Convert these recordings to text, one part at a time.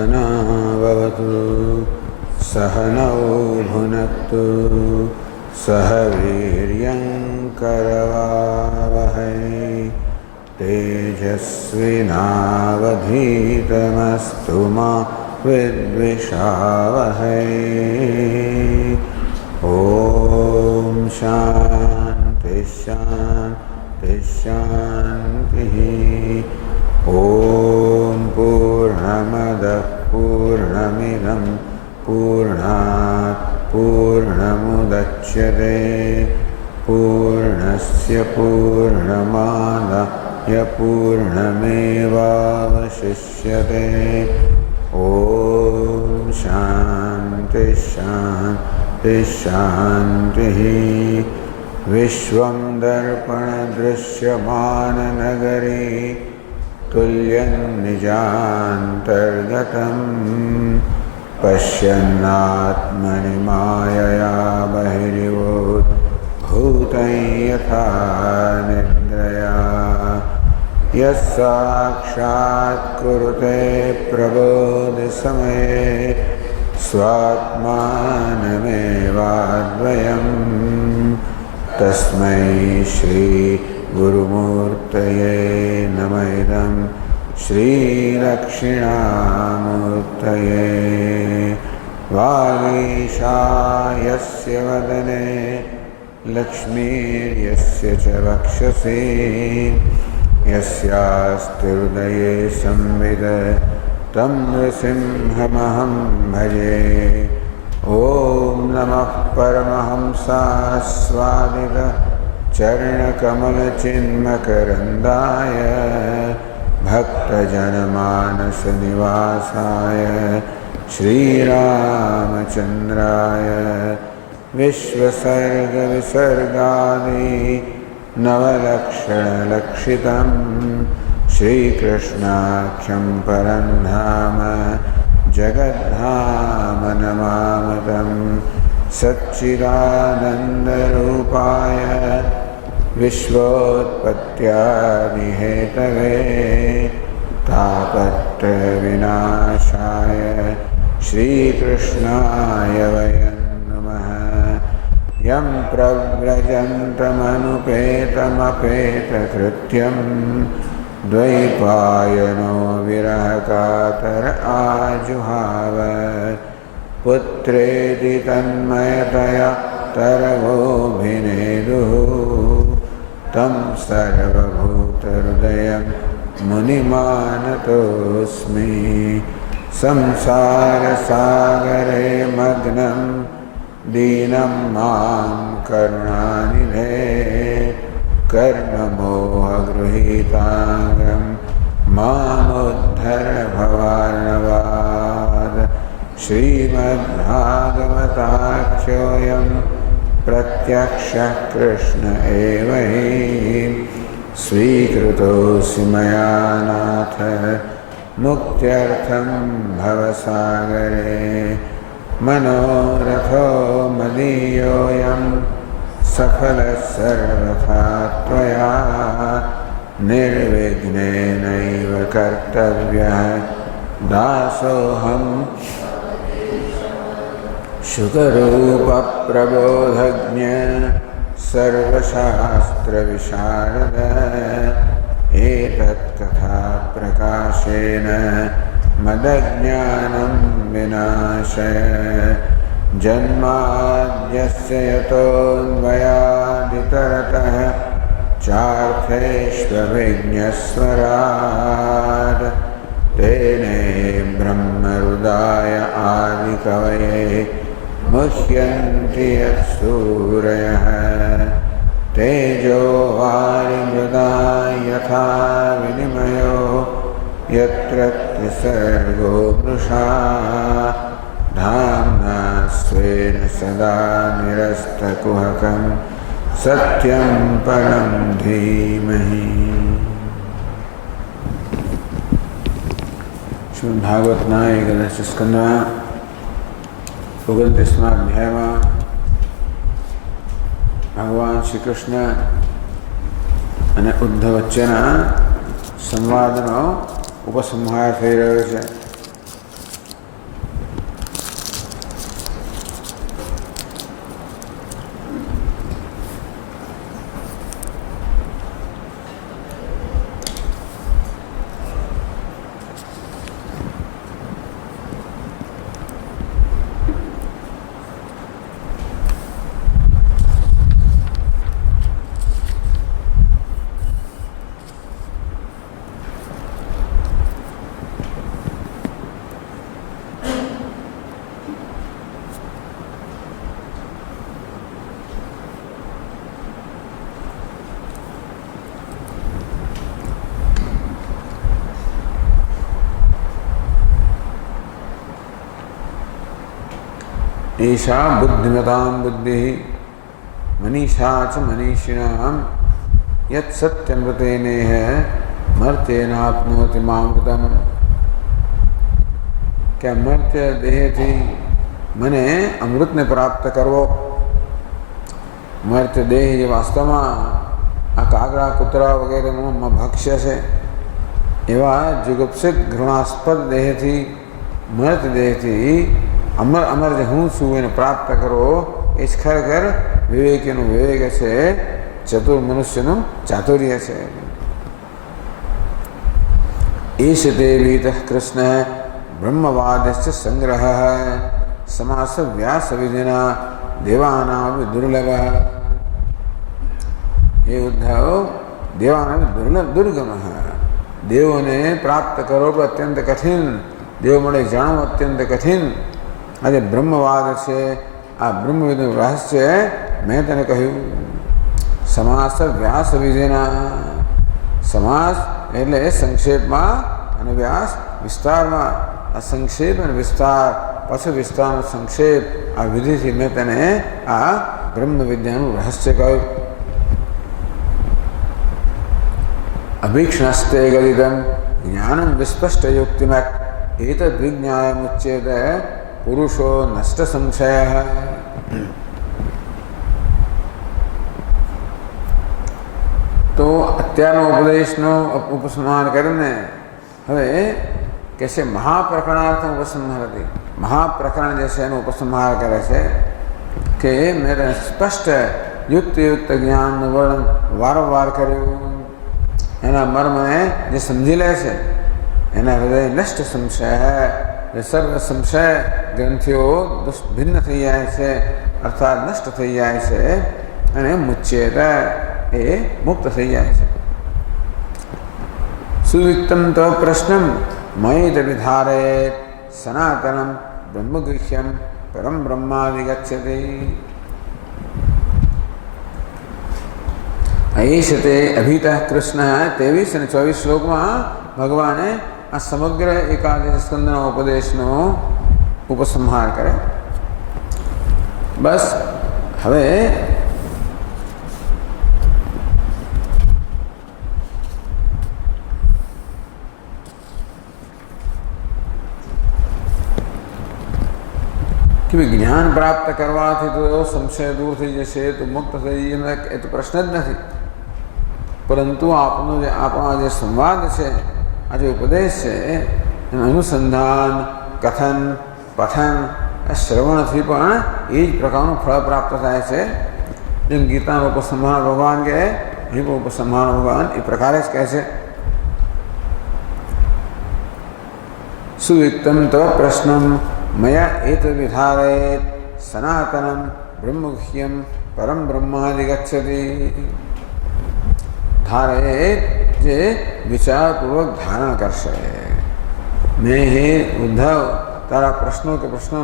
सहनावतु सहनौ भुनक्तु सह वीर्यङ्करवावहै तेजस्विनावधीतमस्तु मा विद्विषावहै। ॐ शान्ति शान्ति शान्तिः। ॐ पूर्णमदः पूर्णमिदं पूर्णात् पूर्णमुदच्यते पूर्णस्य पूर्णमादाय पूर्णमेवावशिष्यते। ॐ शान्ति शान्ति शान्तिः। विश्वं दर्पणदृश्यमाननगरे तुल्यं निजान्तर्गतं पश्यन्नात्मनि मायया बहिर्भूतं यथा निद्रया यः साक्षात्कुरुते प्रबोधसमये स्वात्मानमेवाद्वयं तस्मै श्रीगुरुमूर्तये नमः। इदं श्रीदक्षिणामूर्तये। वागीशायस्य वदने लक्ष्मीर्यस्य च वक्षसि यस्यास्ति हृदये संविद तं नृसिंहमहं भजे। ॐ नमः परमहंसास्वादित चरणकमलचिन्मकरन्दाय भक्तजनमानसनिवासाय श्रीरामचन्द्राय विश्वसर्गविसर्गादि नवलक्षणलक्षितं श्रीकृष्णाख्यं परं धाम जगद्धाम नमामतं। सच्चिदानन्दरूपाय विश्वोत्पत्त्यादिहेतवे तापत्रयविनाशाय श्रीकृष्णाय वयं नमः। यं प्रव्रजन्तमनुपेतमपेतकृत्यं द्वैपायनो विरहकातर आजुहाव पुत्रेति तन्मयतया तरवोऽभिनेदुः तं सर्वभूतहृदयं मुनिमानतोऽस्मि। संसारसागरे मग्नं दीनं मां करुणानिधे कर्ममोहगृहीताङ्गं मामुद्धर भवार्णवात्। श्रीमद्भागवताख्योऽयं प्रत्यक्षः कृष्ण एव हि स्वीकृतोऽसि मया नाथ मुक्त्यर्थं भवसागरे। मनोरथो मदीयोऽयं सफलः सर्वथा त्वया निर्विघ्नेनैव कर्तव्यः दासोऽहं शुकरूपप्रबोधज्ञ सर्वशास्त्रविशारद। एतत्कथाप्रकाशेन मदज्ञानं विनाशय। जन्माद्यस्य यतोऽन्वयादितरतः चार्थेष्वभिज्ञस्वराट् तेने ब्रह्महृदाय आदिकवये मुह्यन्ति यत्सूरयः। तेजो वारिमृदा यथा विनिमयो यत्र त्रिसर्गो मृषा धाम्ना स्वेन सदा निरस्तकुहकं सत्यं परं धीमहि। श्रीमद्भागवतना एकदश स्कंदमा 29મા અધ્યાયમાં ભગવાન શ્રી કૃષ્ણ અને ઉદ્ધવ વચ્ચેના સંવાદનો ઉપસંહાર થઈ રહ્યો છે. ईशा बुद्धिमतां बुद्धिः मनीषा च मनीषिणां यत् सत्यमृतेनेह मर्त्येनाप्नोति मामृतम्। क्या मर्त्य देहથી મને અમૃતને પ્રાપ્ત કરવો? મર્ત્ય દેહ જે વાસ્તવમાં આ કાગડા કૂતરા વગેરેનું ભક્ષ્ય છે એવા જુગુપ્સિત ઘૃણાસ્પદ દેહથી મર્ત્ય દેહથી અમર અમર જે હું છું એને પ્રાપ્ત કરવો એ જ ખરેખર વિવેકીનું વિવેક છે, ચતુર મનુષ્યનું ચાતુર્ય છે. એષ તે વીતઃ કૃષ્ણ બ્રહ્મવાદસ્ય સંગ્રહ समास व्यास विधिना देवानां दुर्लभ. हे उद्धव, देवानां दुर्गम है. देवों ने प्राप्त करो तो अत्यंत कठिन, देव मळे जाणो अत्यंत कठिन. आज ब्रह्मवाद है, आ ब्रह्मविदનું रहस्य मैं तने કહ્યું. समास व्यास विधिना, समास એટલે સંક્ષેપમાં અને વ્યાસ વિસ્તારમાં. આ સંક્ષેપ અને વિસ્તાર પછી વિસ્તારનો સંક્ષેપ આ વિધિથી મેં તેને આ બ્રહ્મ વિદ્યાનું રહસ્ય કહ્યું. અભીક્ષ્ણસ્તે ગદિતં જ્ઞાનમ વિસ્પષ્ટ યુક્તિમત એતદ વિજ્ઞાયમુચ્યેત પુરુષો નષ્ટ સંશયઃ. તો અત્યારનો ઉપદેશનો ઉપસંહાર કરીને હવે કે છે મહાપ્રકરણાર્થ ઉપસંહાર હતી. મહાપ્રકરણ જે છે એનો ઉપસંહાર કરે છે કે મેં તેને સ્પષ્ટ યુક્તયુક્ત જ્ઞાનનું વર્ણન વારંવાર કર્યું. એના મર્મને જે સમજી લે છે એના હૃદય નષ્ટ સંશય જે સર્વ સંશય ગ્રંથિઓ ભિન્ન થઈ જાય છે અર્થાત નષ્ટ થઈ જાય છે અને મુચ્યેત એ મુક્ત થઈ જાય છે. સુવિક્તમ તો પ્રશ્નમ મયિત વિધારેત સનાતનમ બ્રહ્મગુહ્યમ પરમ બ્રહ્માધિગચ્છતિ. ऐषते अभितः कृष्ण 23 અને 24 શ્લોકમાં ભગવાને આ સમગ્ર એકાદશ સ્કંદના ઉપદેશનો ઉપસંહાર કરે. બસ હવે कि ज्ञान प्राप्त करवाથી તો સંશય દૂર થઈ જશે, તો મુક્ત થઈ જશે, એ તો પ્રશ્ન જ નથી. પરંતુ આપણો જે સંવાદ છે, આ જે ઉપદેશ છે એનું અનુસંધાન, કથન, પઠન, શ્રવણથી પણ એ જ પ્રકારનું ફળ પ્રાપ્ત થાય છે. જેમ ગીતાનો ઉપસંહાર ભગવાન કહે, અહીં પણ ઉપસંહાર ભગવાન એ પ્રકારે જ કહે છે. સુવિક્તમ તવ પ્રશ્નમ मया एत विधारेत सनातनम ब्रह्मगुह्यम परम ब्रह्माधिगच्छति. धारेत जे विचारपूर्वक धारण करशे. मैं हे उद्धव तारा प्रश्नों के प्रश्नों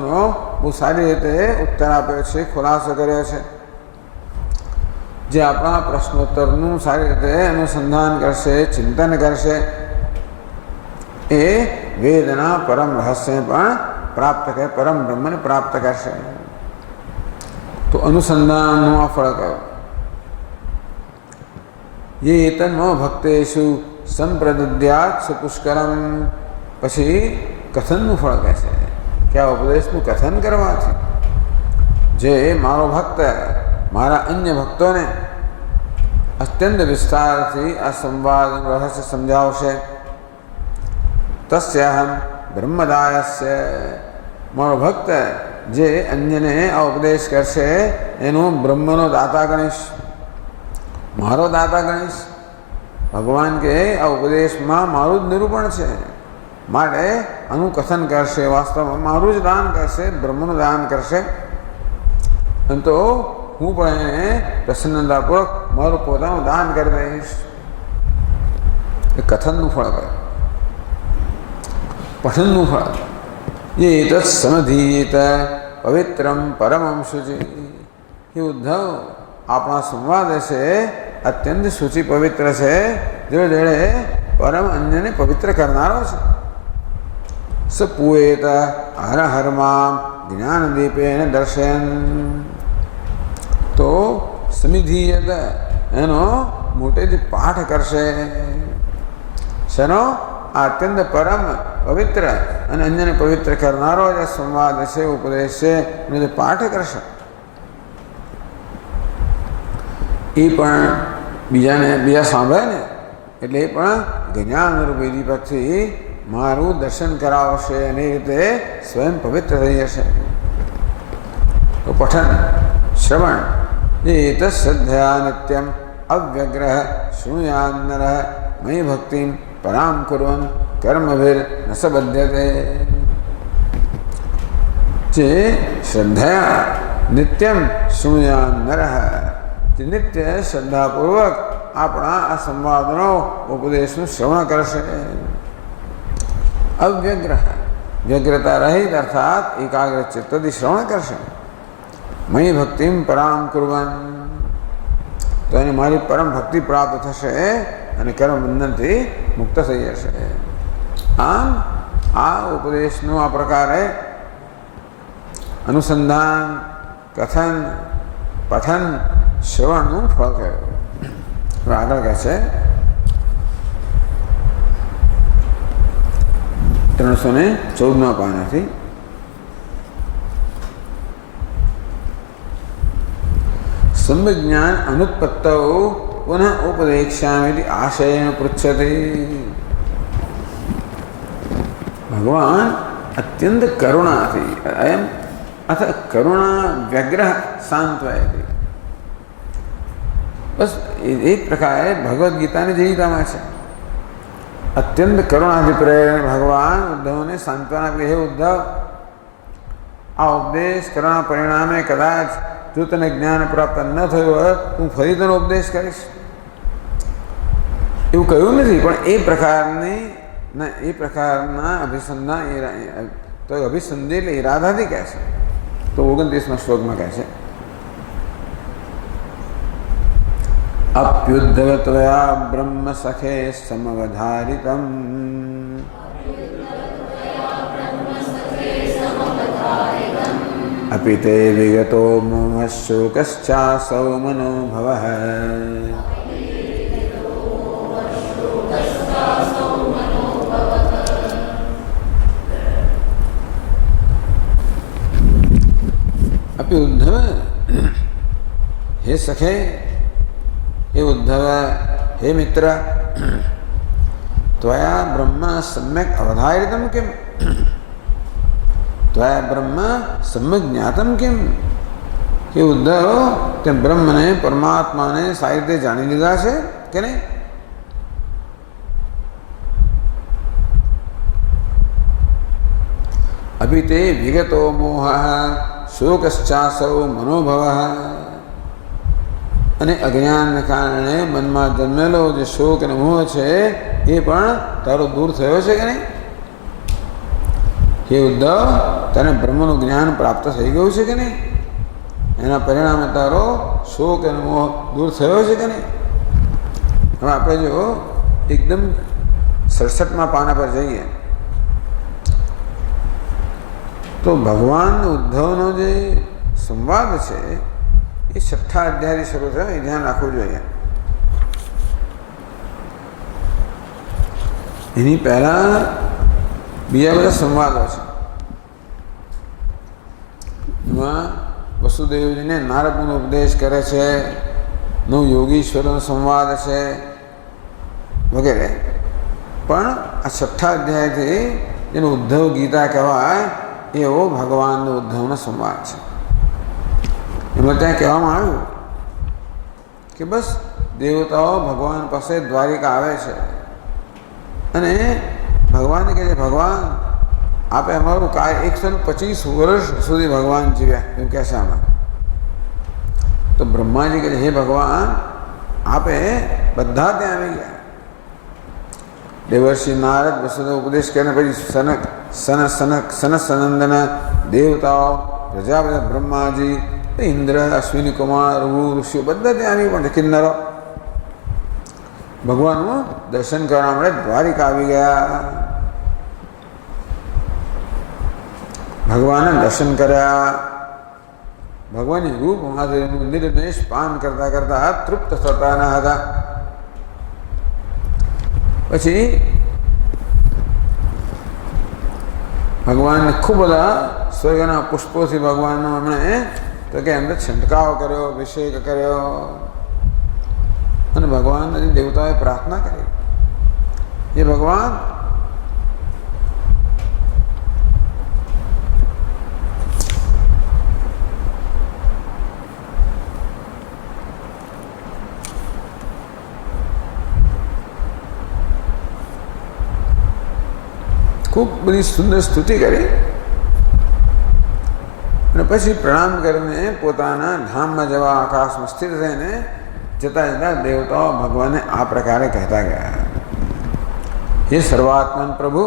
બહુ સારી રીતે ઉત્તર આપ્યો છે, ખુલાસો કર્યો છે. જે આપણા પ્રશ્નોત્તરનું સારી રીતે અનુસંધાન કરશે, ચિંતન કરશે એ વેદના પરમ રહસ્ય પણ प्राप्त करे, परम ब्रह्म ने प्राप्त करशे. तो अनुसंधान आ फल कहो. ये तन्मो भक्तेषु संप्रदद्यात् सुपुष्करम. પછી કથનનું ફળ કહે છે કે આ ઉપદેશનું કથન કરવાથી જે મારો ભક્ત મારા અન્ય ભક્તોને અત્યંત વિસ્તારથી આ સંવાદ રહસ્ય સમજાવશે. તસ્યાહમ બ્રહ્મદાયસ્ય. મારો ભક્ત જે અન્યને આ ઉપદેશ કરશે એનું બ્રહ્મનો દાતા ગણીશ, મારો દાતા ગણીશ. ભગવાન કે આ ઉપદેશમાં મારું જ નિરૂપણ છે માટે આનું કથન કરશે, વાસ્તવમાં મારું જ દાન કરશે, બ્રહ્મનું દાન કરશે. અને તો હું પણ એને પ્રસન્નતાપૂર્વક મારું પોતાનું દાન કરી દઈશ. એ કથનનું ફળ કહે. પઠનનું ફળ ये तत् समधीत पवित्रम परमं शुचि. हे उद्धव, આપણા સંવાદ છે અત્યંત શુચિ પવિત્ર છે, જોડે જોડે પરમ અન્યને પવિત્ર કરનારો છે. स पूयेत हर हर माम ज्ञानदीपेन दर्शयन। तो समिधीयत एनो मोटेथी पाठ करशे। शनो अत्यंत परम पवित्र અને અન્યને પવિત્ર કરનારો જે સંવાદ છે, ઉપદેશ છે, એનો જે પાઠ કરશે એ પણ બીજા સાંભળે ને એટલે એ પણ જ્ઞાનરૂપી દીપકથી મારું દર્શન કરાવશે અને એ રીતે સ્વયં પવિત્ર થઈ જશે. તો પઠન શ્રવણ એત શ્રદ્ધયા નિત્યમ અવ્યગ્રહ શૃણુયાન્નર મયી ભક્તિમ પરામ કુર્વન કર્મભીર ન સબધ્યતે. જે શ્રદ્ધયા નિત્યમ શૃણુયાન્નર, જે નિત્ય શ્રદ્ધાપૂર્વક આપણા આ સંવાદનો ઉપદેશનું શ્રવણ કરશે. અવ્યગ્રહ વ્યગ્રતા રહિત અર્થાત એકાગ્ર ચિત્તથી શ્રવણ કરશે. મયી ભક્તિમ પરામ કુર્વન, તો એને મારી પરમ ભક્તિ પ્રાપ્ત થશે અને કર્મબંધનથી મુક્ત થઈ જશે. આમ આ ઉપદેશનું આ પ્રકારે અનુસંધાન, કથન, પઠન, શ્રવણનું ફળ કહ્યું. હવે આગળ કહે છે 314 પાનાથી सम्यज्ञान अनुत्पत्तौ पुनः उपदेक्ष्यामि आशयेन पृच्छते. भगवान अत्यंत करुणा थी अयम अथ करुणा व्यग्रह सांत्वयति. बस एक प्रकार भगवद गीता ने जीता में है. अत्यंत करुणाથી પ્રેરણ ભગવાન ઉદ્ધવને સાંત્વના આપી, હે ઉદ્ધવ, આ ઉપદેશ કરવાના પરિણામે કદાચ જો તને જ્ઞાન પ્રાપ્ત ન થયું હોય હું ફરી તને ઉપદેશ કરીશ. એવું કહ્યું નથી, પણ એ પ્રકારના અભિસંધાન તો અભિસંધિ એટલે ઈરાદાથી કહે છે. તો 29મા શ્લોકમાં કહે છે अप्युद्धव त्वया ब्रह्म सखे समवधारितम् अपि ते विगतो मोहः शोकश्चासौ मनोभवः. अपि उद्धव, हे सखे, हे उद्धव, हे मित्र, त्वया ब्रह्म सम्यक अवधारितं किम, त्वया ब्रह्म सम्यक ज्ञातं किम. हे उद्धव, ते ब्रह्म ने परमात्मा ने सारी રીતે જાણી લીધા છે કે નહીં? अभी ते विगतो मोहः शोकश्चासौ मनोभवः. અને અજ્ઞાનને કારણે મનમાં જન્મેલો જે શોક અને મોહ છે એ પણ તારો દૂર થયો છે કે નહીં? હે ઉદ્ધવ, તને બ્રહ્મનું જ્ઞાન પ્રાપ્ત થઈ ગયું છે કે નહીં? એના પરિણામે તારો શોક અને મોહ દૂર થયો છે કે નહીં? હવે આપણે જો એકદમ 67મા પાના પર જઈએ તો ભગવાન ઉદ્ધવનો જે સંવાદ છે એ 6ઠા અધ્યાયથી શરૂ થયો, એ ધ્યાન રાખવું જોઈએ. એની પહેલા બીજા બધા સંવાદો છે. એમાં વસુદેવજીને નારદનો ઉપદેશ કરે છે, 9 યોગીશ્વરોનો સંવાદ છે વગેરે. પણ આ 6ઠા અધ્યાયથી જેનો ઉદ્ધવ ગીતા કહેવાય એવો ભગવાનનો ઉદ્ધવનો સંવાદ છે. એમાં ત્યાં કહેવામાં આવ્યું કે બસ દેવતાઓ ભગવાન પાસે દ્વારિકા આવે છે અને ભગવાનને કહે છે, ભગવાન આપે અમારું કાર્ય 125 વર્ષ સુધી ભગવાન જીવ્યા, એવું કહે છે આમાં. તો બ્રહ્માજી કહે છે, હે ભગવાન, આપે બધા ત્યાં આવી ગયા. દેવર્ષિ નારદ વસુદેવ ઉપદેશ કરીને પછી સનંદન દેવતાઓ, પ્રજાપતિ બ્રહ્માજી, ઇન્દ્ર, અશ્વિની કુમાર, ઋષિઓ બધા ત્યાં આવી પણ કિન્નરો ભગવાનનું દર્શન કરવા માટે દ્વારિકા આવી ગયા. ભગવાનને દર્શન કર્યા. ભગવાનની રૂપ માધુર્યનું નિર્દેશ પાન કરતા કરતા તૃપ્ત થતા ન હતા. પછી ભગવાનને ખૂબ બધા સ્વર્ગના પુષ્પોથી ભગવાનનો એમણે તો કે એમને છંટકાવ કર્યો, અભિષેક કર્યો અને ભગવાન દેવતાઓએ પ્રાર્થના કરી. એ ભગવાન ખૂબ બધી સુંદર સ્તુતિ કરી અને પછી પ્રણામ કરીને પોતાના ધામમાં જવા આકાશમાં સ્થિર થઈને જતા જતા દેવતાઓ ભગવાનને આ પ્રકારે કહેતા ગયા, હે સર્વાત્મન પ્રભુ,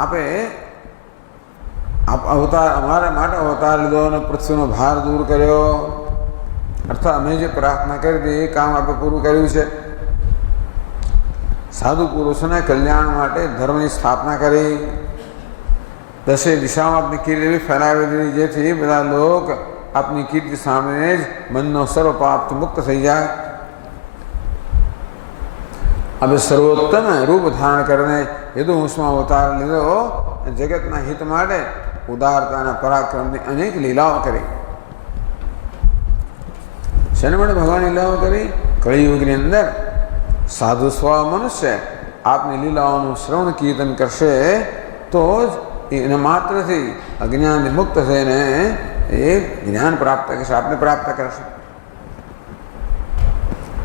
આપે અવતાર અમારા માટે અવતાર લીધો અને પૃથ્વીનો ભાર દૂર કર્યો, અર્થાત અમે જે પ્રાર્થના કરી હતી એ કામ આપે પૂરું કર્યું છે. સાધુ પુરુષોને કલ્યાણ માટે ધર્મની સ્થાપના કરી, દસે દિશામાં આપની કીર્તિ એવી ફેલાવી દીધી જેથી બધા લોક આપની કીર્તિ સામે જ મનનો સર્વ પાપથી મુક્ત થઈ જાય. હવે સર્વોત્તમ રૂપ ધારણ કરીને યદુવંશમાં અવતાર લીધો, જગતના હિત માટે ઉદારતાના પરાક્રમની અનેક લીલાઓ કરી. શેના માટે ભગવાન લીલાઓ કરી? કળિયુગની અંદર સાધુ સ્વભાવ મનુષ્ય આપની લીલાઓનું શ્રવણ કીર્તન કરશે તો જ એના માત્રથી અજ્ઞાનથી મુક્ત થઈને એ જ્ઞાન પ્રાપ્ત કરશે, આપને પ્રાપ્ત કરશે.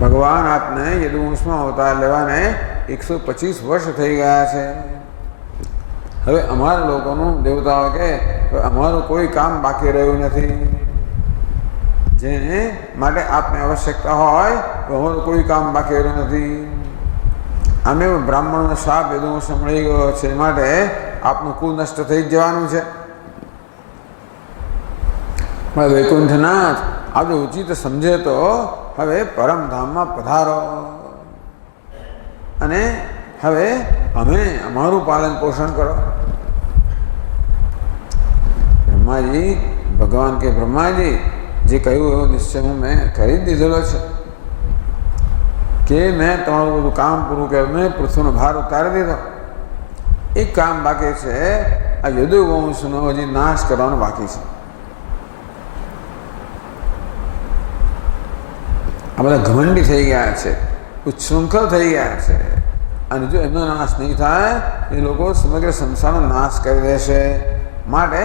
ભગવાન આપને યદુવંશમાં અવતાર લેવાને 125 વર્ષ થઈ ગયા છે. હવે અમારા લોકોનું દેવતાઓ કે અમારું કોઈ કામ બાકી રહ્યું નથી, જેને માટે આપને આવશ્યકતા હોય તો અમારું કોઈ કામ બાકી રહ્યું નથી. અમે બ્રાહ્મણનો શાપ યદુવંશ મળી ગયો છે, માટે આપનું કુલ નષ્ટ થઈ જ જવાનું છે. વૈકુંઠનાથ આજે ઉચિત સમજે તો હવે પરમધામમાં પધારો અને હવે અમે અમારું પાલન પોષણ કરો. બ્રહ્માજી ભગવાન કે બ્રહ્માજી જે કહ્યું એવો નિશ્ચય મેં કરી દીધેલો છે કે મેં તમારું બધું કામ પૂરું કર્યું, મેં પૃથ્વીનો ભાર ઉતારી દીધો. એક કામ બાકી છે, આ યદુવંશનો હજી નાશ કરવાનો બાકી છે. આ બધા ઘમંડી થઈ ગયા છે, ઉચ્છૃંખલ થઈ ગયા છે અને જો એમનો નાશ નહીં થાય એ લોકો સમગ્ર સંસારનો નાશ કરી દેશે. માટે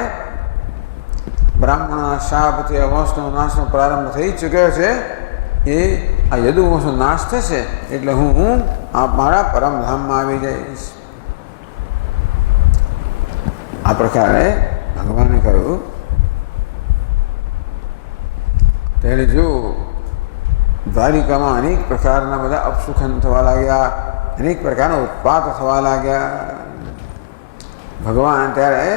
બ્રાહ્મણના શાપથી આ વંશનો નાશનો પ્રારંભ થઈ ચૂક્યો છે. એ આ યદુવંશનો નાશ થશે એટલે હું મારા પરમધામમાં આવી જઈશ. આ પ્રકારે ભગવાને કહ્યું. ત્યારે જો દ્વારિકામાં અનેક પ્રકારના બધા અપસુખન થવા લાગ્યા, અનેક પ્રકારના ઉત્પાત થવા લાગ્યા. ભગવાન ત્યારે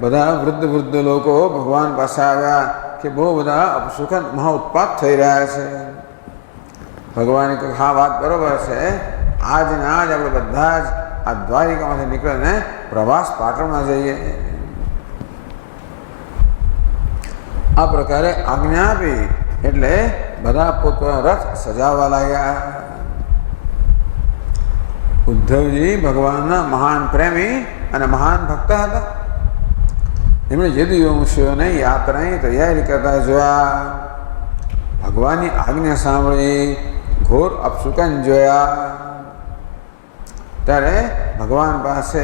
બધા વૃદ્ધ લોકો ભગવાન પાસે આવ્યા કે બહુ બધા અપસુખન મહા ઉત્પાત થઈ રહ્યા છે. ભગવાને કહ્યું હા વાત બરોબર છે, આજ ને આજ આપણે બધા જ આ દ્વારિકામાંથી નીકળીને પ્રવાસ પાટણમાં જઈએ. આ પ્રકારે આજ્ઞા આપી એટલે બધા પોતાનો રથ સજાવવા લાગ્યા. ઉદ્ધવજી ભગવાનના મહાન પ્રેમી અને મહાન ભક્ત હતા. એમણે યદુવંશીઓને યાત્રાની તૈયારી કરતા જોયા, ભગવાનની આજ્ઞા સાંભળી, ઘોર અપશુકન જોયા. ત્યારે ભગવાન પાસે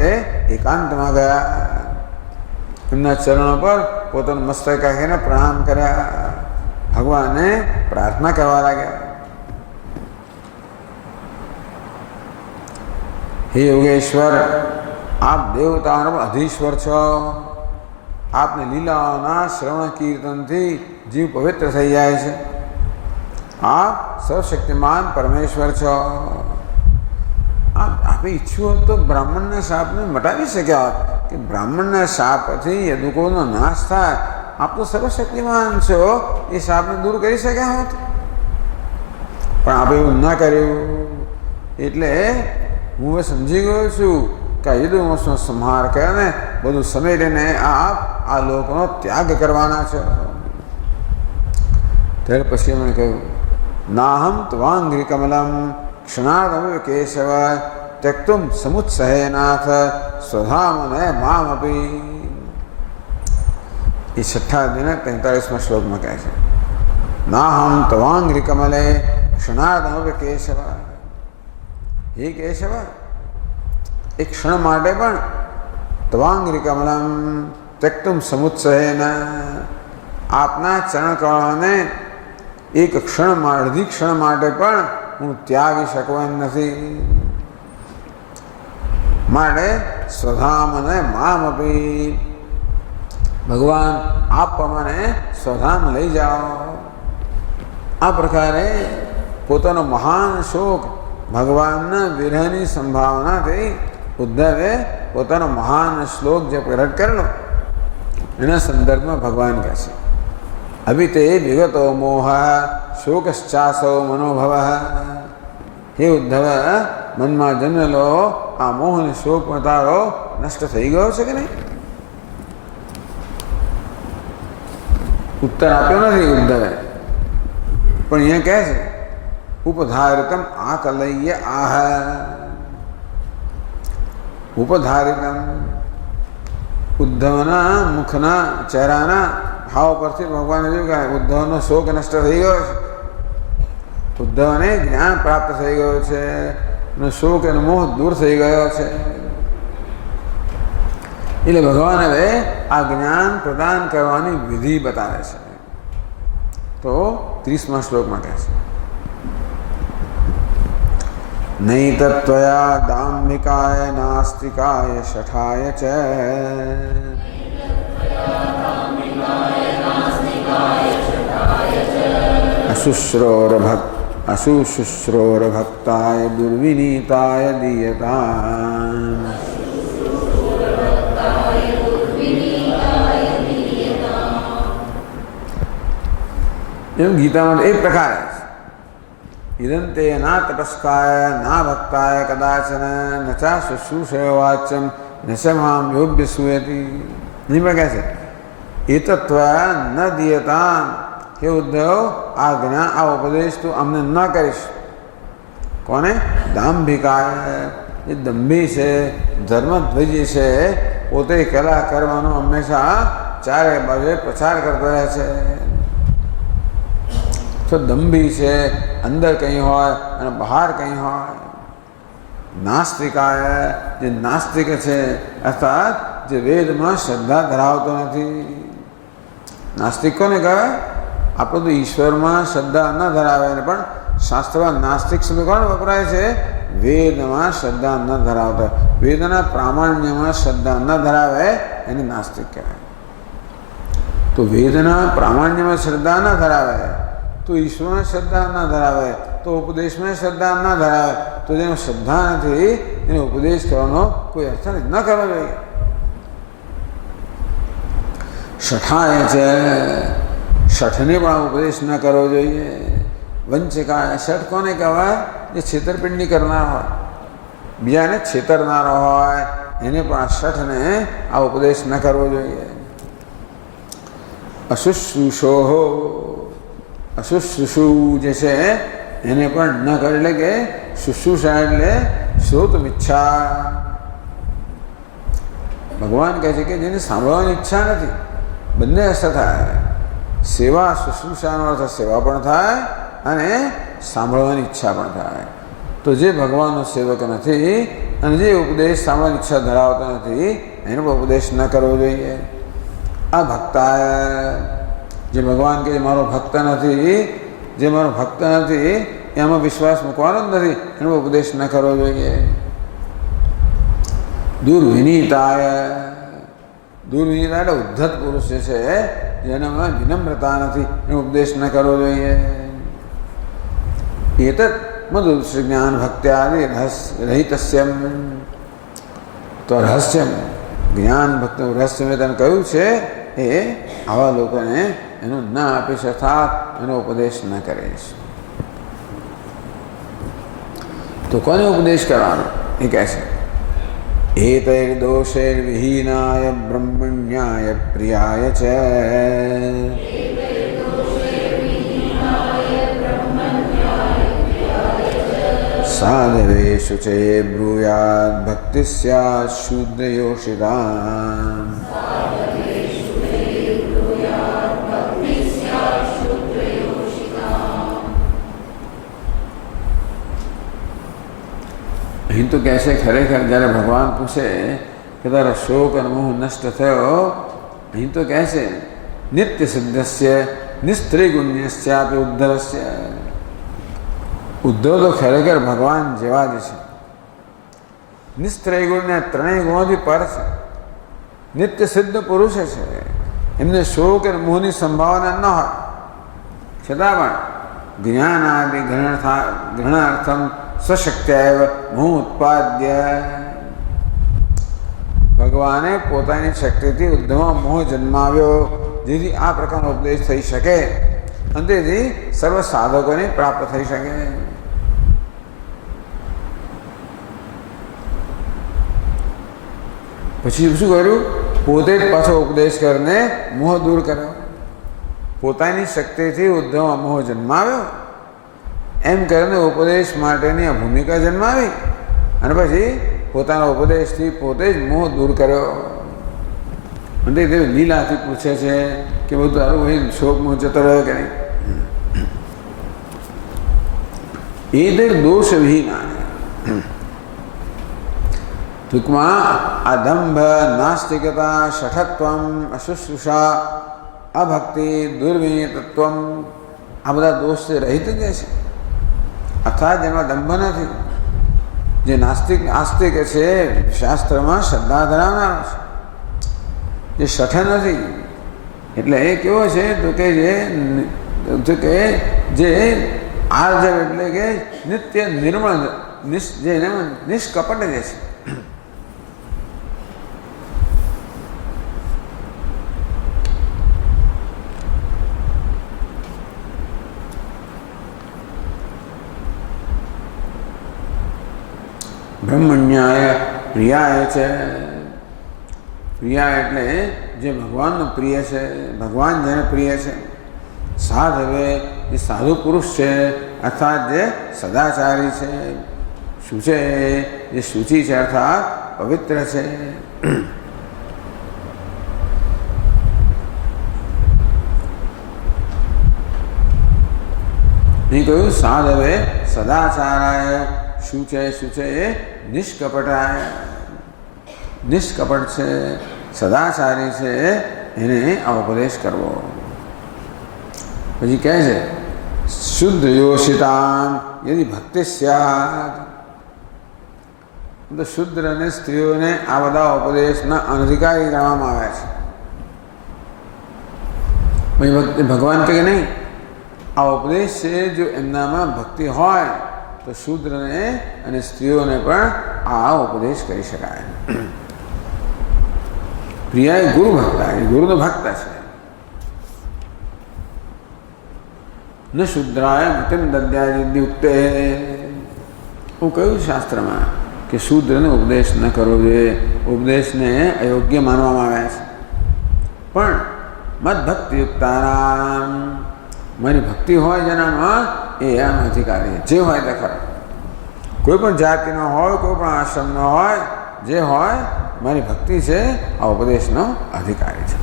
એકાંતમાં ગયા, એમના ચરણો પર પોતાનું મસ્તક રાખીને પ્રણામ કર્યા, ભગવાનને પ્રાર્થના કરવા લાગ્યા. હે યોગેશ્વર, આપ દેવતાઓનો અધીશ્વર છો. આપની લીલાઓના શ્રવણ કીર્તનથી જીવ પવિત્ર થઈ જાય છે. આપ સર્વશક્તિમાન પરમેશ્વર છો. આપે ઈચ્છ્યું હોત તો બ્રાહ્મણના શાપને મટાવી શક્યા હોત કે બ્રાહ્મણના શાપથી યદુકોનો નાશ થાય. આપ તો સર્વશક્તિમાન છો, એ શાપને દૂર કરી શક્યા હોત, પણ આપે એવું ના કર્યું. એટલે હું હવે સમજી ગયો છું કે આ યદુવંશનો સંહાર કરીને બધું સમેટીને આપ આ લોકનો ત્યાગ કરવાના છો. ત્યારે પછી એમણે કહ્યું, નાહમ ત્વાંઘ્રિ કમલમ ક્ષણાદમિવ કેશવ ત્યક્તુમ સમુત્સહેનાથ સ્વધામને મામપી. એ છઠ્ઠા અધ્યાયના 43મા શ્લોકમાં કહે છે, નાહમ ત્વાંઘ્રિ કમલે ક્ષણાદમિવ કેશવ. હે કેશવ, એક ક્ષણ માટે પણ ત્વાંઘ્રિ કમલમ ત્યક્તુમ સમુત્સહેન, આપના ચરણકળાને એક ક્ષણમાં અડધી ક્ષણ માટે પણ હું ત્યાગી શકું એમ નથી. માટે સ્વધામને મામ આપી, ભગવાન આપ મને સ્વધામ લઈ જાઓ. આ પ્રકારે પોતાનો મહાન શોક ભગવાનના વિરહની સંભાવનાથી ઉદ્ધવે પોતાનો મહાન શ્લોક જે પ્રગટ કરેલો એના સંદર્ભમાં ભગવાન કહે છે, અભિતે વિગતો મોહ શોકશ્ચાસો મનોભવ. હે ઉદ્ધવ, મનમાં જન્મેલો આ મોહ અને શોક તારો નષ્ટ થઈ ગયો છે કે નહીં? ઉત્તર આપ્યો નથી ઉદ્ધવે, પણ અહીંયા કહે છે ઉપધારિતમ આકલય્ય આહ. ઉપધારિતમ, ઉદ્ધવના મુખના ચહેરાના ભાવ પરથી ભગવાને જોયું કે ઉદ્ધવનો શોક નષ્ટ થઈ ગયો છે, ઉદ્ધવને જ્ઞાન પ્રાપ્ત થઈ ગયો છે, એનો શોક એનો મોહ દૂર થઈ ગયો છે. એટલે ભગવાન હવે આ જ્ઞાન પ્રદાન કરવાની વિધિ બતાવે છે. તો 30મા શ્લોકમાં કહે છે, નૈતત્વયા દાંભિકાય નાસ્તિકાય શઠાય ચ અશુશ્રોરભક્તાય દુર્વિનીતાય દીયતામ. એમ ગીતામાં એ પ્રકારે ઇદંતે ના તપસ્કાય ના ભક્તાય કદાચન ન ચા શુશ્રૂષય વાચ્યમ ન ચ મામ યોગ્ય સુયતી. નહીં પણ કહે છે એતત્વ ન દીયતામ. હે ઉદ્ધવ, આ જ્ઞાન આ ઉપદેશ તું અમને ન કરીશ. કોને? દાંભિકાય, એ દંભી છે, ધર્મધ્વજી છે, પોતે કલા કરવાનો હંમેશા ચારે બાજુ પ્રચાર કરતો રહે છે. તો દંભી છે, અંદર કંઈ હોય અને બહાર કંઈ હોય. નાસ્તિકાય, જે નાસ્તિક છે, અર્થાત જે વેદમાં શ્રદ્ધા ધરાવતો નથી. નાસ્તિક કોને કહેવાય? આપણે તો ઈશ્વરમાં શ્રદ્ધા ન ધરાવે, પણ શાસ્ત્રમાં નાસ્તિક શબ્દ કોણ વપરાય છે? વેદમાં શ્રદ્ધા ન ધરાવતા, વેદના પ્રામાણ્યમાં શ્રદ્ધા ન ધરાવે એને નાસ્તિક કહેવાય. તો વેદના પ્રામાણ્યમાં શ્રદ્ધા ન ધરાવે, તો ઈશ્વરમાં શ્રદ્ધા ન ધરાવે, તો ઉપદેશમાં શ્રદ્ધા ન ધરાવે, તો જેનો શ્રદ્ધા નથી એને ઉપદેશ કરવાનો કોઈ અર્થ ન કરવો જોઈએ. શઠાય છે, શઠને પણ ઉપદેશ ન કરવો જોઈએ. વંચિકાય, શઠ કોને કહેવાય? જે છેતરપિંડી કરનાર હોય, બીજાને છેતરનારો હોય, એને પણ આ શઠને આ ઉપદેશ ન કરવો જોઈએ. અશુશ્રુષો, અશુશ્રુષુ જે છે એને પણ ન કરે. એટલે કે શુશ્રુષા એટલે શ્રોતમિચ્છા. ભગવાન કહે છે કે જેને સાંભળવાની ઈચ્છા નથી, બંને અર્થ થાય. સેવા શુશ્રુષાનો અર્થ સેવા પણ થાય અને સાંભળવાની ઈચ્છા પણ થાય. તો જે ભગવાનનો સેવક નથી અને જે ઉપદેશ સાંભળવાની ઈચ્છા ધરાવતો નથી એનો ઉપદેશ ન કરવો જોઈએ. આ ભક્તાય, જે ભગવાન કે મારો ભક્ત નથી, જે મારો ભક્ત નથી એમાં વિશ્વાસ મૂકવાનો જ નથી, એનો ઉપદેશ ન કરવો જોઈએ. દુર્વિનીતાય, દુર્વિનીતા એટલે ઉદ્ધત પુરુષ જે છે જેનામાં વિનમ્રતા નથી, એનો ઉપદેશ ન કરવો જોઈએ. એતત મધુર જ્ઞાન ભક્ત્યાદિ રહિતસ્યમ. તો રહસ્યમ, જ્ઞાન ભક્તનું રહસ્ય મેં તને કહ્યું છે એ આવા લોકોને એનું ન આપીશ, અર્થાત એનો ઉપદેશ ન કરીશ. તો કોને ઉપદેશ કરવાનો એ કહે છે एतैर्दोषैर्विहीनाय ब्रह्मण्याय प्रियाय च साधवे शुचे ब्रूयात् भक्ति स्यात् शूद्रयोषिता। અહીં તો કહે છે ખરેખર જ્યારે ભગવાન પૂછે કે તારા શોક અને મોહ નષ્ટ થયો, અહીં તો કહે છે નિત્ય સિદ્ધસ્ય નિસ્ત્રીગુણ્યસ્યાપી ઉદ્ધવસ્ય. ઉદ્ધવ તો ખરેખર ભગવાન જેવા જ છે. નિસ્ત્રૈગુણ્ય ત્રણેય ગુણોથી પર છે. નિત્ય સિદ્ધ પુરુષ છે. એમને શોક અને મોહની સંભાવના ન હોય છતાં પણ જ્ઞાનાદિ ગ્રહણાર્થમ સ્વશક્ત્યૈવ મોહ ઉત્પાદ્ય. ભગવાને પોતાની શક્તિથી ઉદ્ધવમાં મોહ જન્માવ્યો, જેથી આ પ્રકારનો ઉપદેશ થઈ શકે અને તેથી સર્વ સાધકોને પ્રાપ્ત થઈ શકે. પછી શું કર્યું? પોતે જ પાછો ઉપદેશ કરીને મોહ દૂર કર્યો. પોતાની શક્તિથી ઉદ્ધવમાં મોહ જન્માવ્યો એમ કરીને ઉપદેશ માટેની આ ભૂમિકા જન્માવી અને પછી પોતાના ઉપદેશથી પોતે જ મોહ દૂર કર્યો. અને તે લીલાથી પૂછે છે કે બધું તારું ભાઈ શોક મોહ જતો રહ્યો કે નહીં? એ દોષ વિહીના. ટૂંકમાં આ દંભ, નાસ્તિકતા, શઠત્વમ, અશુશ્રુષા, અભક્તિ, દુર્વિનીતત્વમ આ બધા દોષથી રહિત જ છે. અર્થાત જેમાં દંભ નથી. જે આસ્તિક છે શાસ્ત્રમાં શ્રદ્ધા ધરાવનારો છે. જે શઠ નથી એટલે એ કેવો છે તો કે જે આર્જવ એટલે કે નિત્ય નિર્મળ જે નિષ્કપટ જે છે. બ્રહ્મણ્યાય પ્રિયાય છે. પ્રિયા એટલે જે ભગવાનનો પ્રિય છે, ભગવાન જેને પ્રિય છે. સાધવે જે સાધુ પુરુષ છે અર્થાત જે સદાચારી છે. શુચે જે શુચિ છે અર્થાત પવિત્ર છે. નહીં કહ્યું સાધવે સદાચારાય. શુચે શુચે નિષ્કપટાય. નિષ્કપટ છે, સદાચારી છે, એને આ ઉપદેશ કરવો. પછી કહે છે શુદ્ધ યોષિતામ યદિ ભક્તિ સ્યાદ. તો શુદ્ર અને સ્ત્રીઓને આ બધા ઉપદેશના અનધિકારી ગણવામાં આવ્યા છે. પછી ભગવાન કહે નહીં, આ ઉપદેશ છે જો એમનામાં ભક્તિ હોય તો શૂદ્રને અને સ્ત્રીઓને પણ આ ઉપદેશ કરી શકાય. પ્રિયા એ ગુરુ ભક્તા, એ ગુરુનો ભક્ત છે. ન શુદ્રાય મતિમ દદ્યાયુક્તે. હું કહ્યું શાસ્ત્રમાં કે શૂદ્રને ઉપદેશ ન કરવો જોઈએ, ઉપદેશને અયોગ્ય માનવામાં આવ્યા છે. પણ મદભક્તિયુક્તાનામ, મારી ભક્તિ હોય જેનામાં એ આમ અધિકારી જે હોય તે ખરો. કોઈ પણ જાતિનો હોય, કોઈ પણ આશ્રમનો હોય, જે હોય મારી ભક્તિ છે આ ઉપદેશનો અધિકારી છે.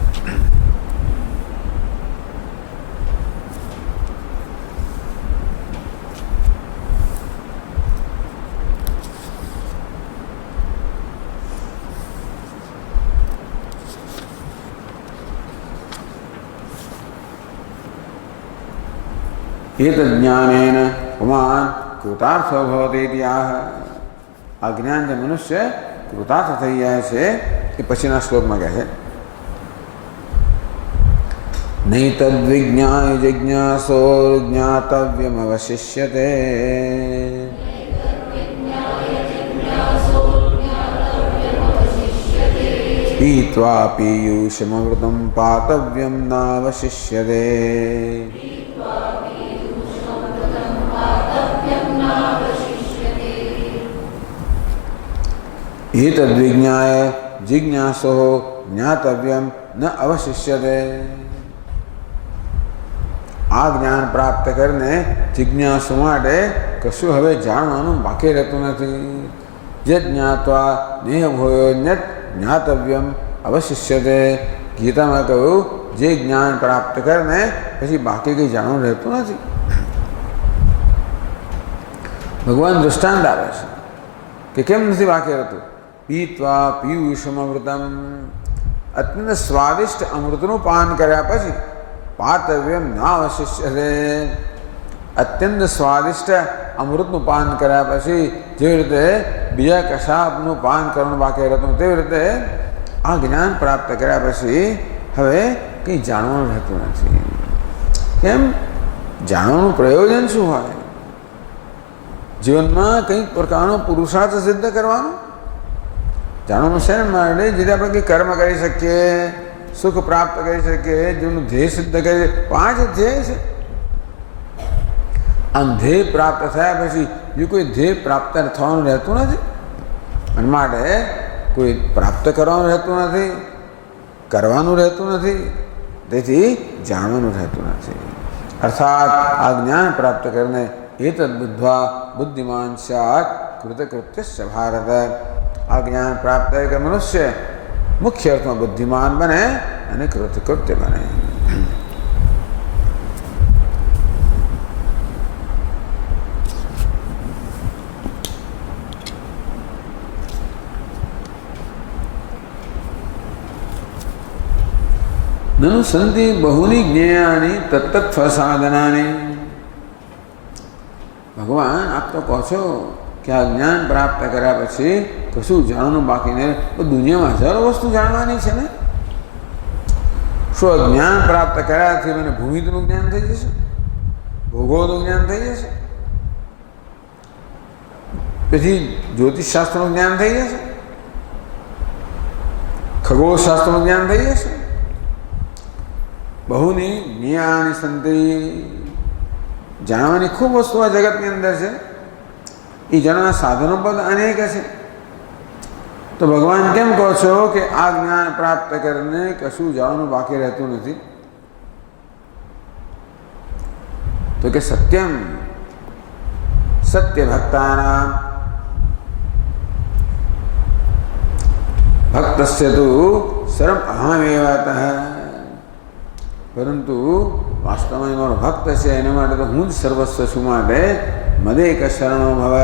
एतज्ञानेन पुमान् कृतार्थो भवति इति आह. આ જ્ઞાન જે મનુષ્ય કૃતાર્થ થઈ જાય છે એ પછીના શ્લોકમાં કહે છે નહીં તદ્વિજ્ઞાય જિજ્ઞાસો જ્ઞાતવ્યમ અવશિષ્યતે. પીત્વા પીયુષમૃતમ પાતવ્યમ નાવશિષ્યતે. एतद्विज्ञाय जिज्ञासो ज्ञातव्यम न अवशिष्यते। आ ज्ञान प्राप्त करने जिज्ञासु माटे कशुं हवे जाणवानुं बाकी रहतुं नथी। यत् ज्ञात्वा नेह भूयोऽन्यत् ज्ञातव्यम अवशिष्यते। गीता में कहूं जे ज्ञान प्राप्त करने पछी बाकी कई जाणवानुं रहतुं नथी। भगवान दृष्टांत आपे छे कि केम नथी बाकी रहतुं। पीत्वा पीयूषमृतम, अत्यंत स्वादिष्ट अमृतનું પાન કર્યા પછી પાતવ્યમ નાવશિષ્યતે। અત્યંત સ્વાદિષ્ટ અમૃતનું પાન કર્યા પછી જે રીતે બીજા કશાપનું પાન કરવાનું બાકી રહેતું તેવી રીતે આ જ્ઞાન પ્રાપ્ત કર્યા પછી હવે કંઈ જાણવાનું રહેતું નથી। કેમ? જાણવાનું પ્રયોજન શું હોય? જીવનમાં કંઈક પ્રકારનો પુરુષાર્થ સિદ્ધ કરવાનો જાણવાનું છે ને માટે જેથી આપણે કંઈ કર્મ કરી શકીએ, સુખ પ્રાપ્ત કરી શકીએ, જેનું ધ્યેય સિદ્ધ કરી। 5 ધ્યેય છે। આમ ધ્યેય પ્રાપ્ત થયા પછી બીજું કોઈ ધ્યેય પ્રાપ્ત થવાનું રહેતું નથી અને માટે કોઈ પ્રાપ્ત કરવાનું રહેતું નથી, કરવાનું રહેતું નથી, તેથી જાણવાનું રહેતું નથી। અર્થાત આ જ્ઞાન પ્રાપ્ત કરીને એતદ બુદ્ધવા બુદ્ધિમાન સ્યાत् કૃતકૃત્યસ્ય ભારત। આ જ્ઞાન પ્રાપ્ત થાય કે મનુષ્ય મુખ્ય અર્થમાં બુદ્ધિમાન બને અને કૃતકૃત્ય બને। ननु सन्ति बहुनी ज्ञेयानि तत्तत्फलसाधनानि। भगवान आप तो कहो छो कि आ ज्ञान प्राप्त कर्या पछी कशुं जाणવાનું बाकी नहीं। तो दुनियामां हजारों वस्तु जाणवानी छे ने। शुं ज्ञान प्राप्त कर्याथी मने भूमितिनुं ज्ञान थई जशे, भूगोळनुं ज्ञान थई जशे, पछी ज्योतिषशास्त्रनुं ज्ञान थई जशे, खगोळशास्त्रनुं ज्ञान थई जशे। बहुनी ज्ञानी संति, जाणवानी खूब वस्तु आ जगतनी अंदर छे। ये जाणवाना साधनों पर अनेक है। तो भगवान केम कहो छो कि आ ज्ञान प्राप्त करने कशुं जाणवानुं बाकी रहतुं नथी। तो कि सत्यम सत्य भक्तानां भक्तस्य तु सर्वम् अहमेवतः। परंतु वास्तव में मारो भक्त है एना माटे तो हूँ ज सर्वस्व छूं माटे मदेक शरणो भव।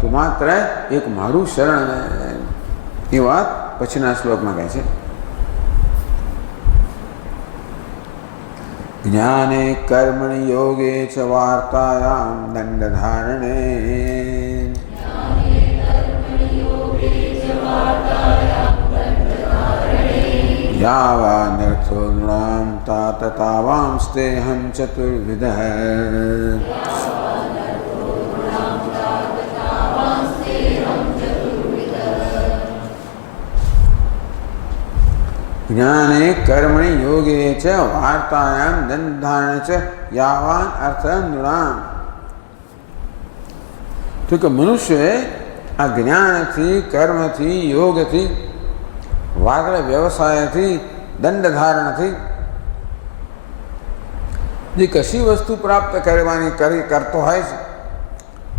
तो मात्र एक मारू शरण ये बात पछीना श्लोक में कहे छे। ज्ञाने कर्मणि योगे च वार्तायां दंडधारणे। यावानर्थो नृणां तात तावांस्तेऽहं चतुर्विधः। ज्ञाने कर्मणि योगे च वार्तायां दंडधारणे च यावान अर्थ नृणां। तो कि मनुष्य आ ज्ञान थी, कर्म थी, योग थी, वागड़ व्यवसाय थी, दंड धारण थी, जे कशी वस्तु प्राप्त करवानी करतो है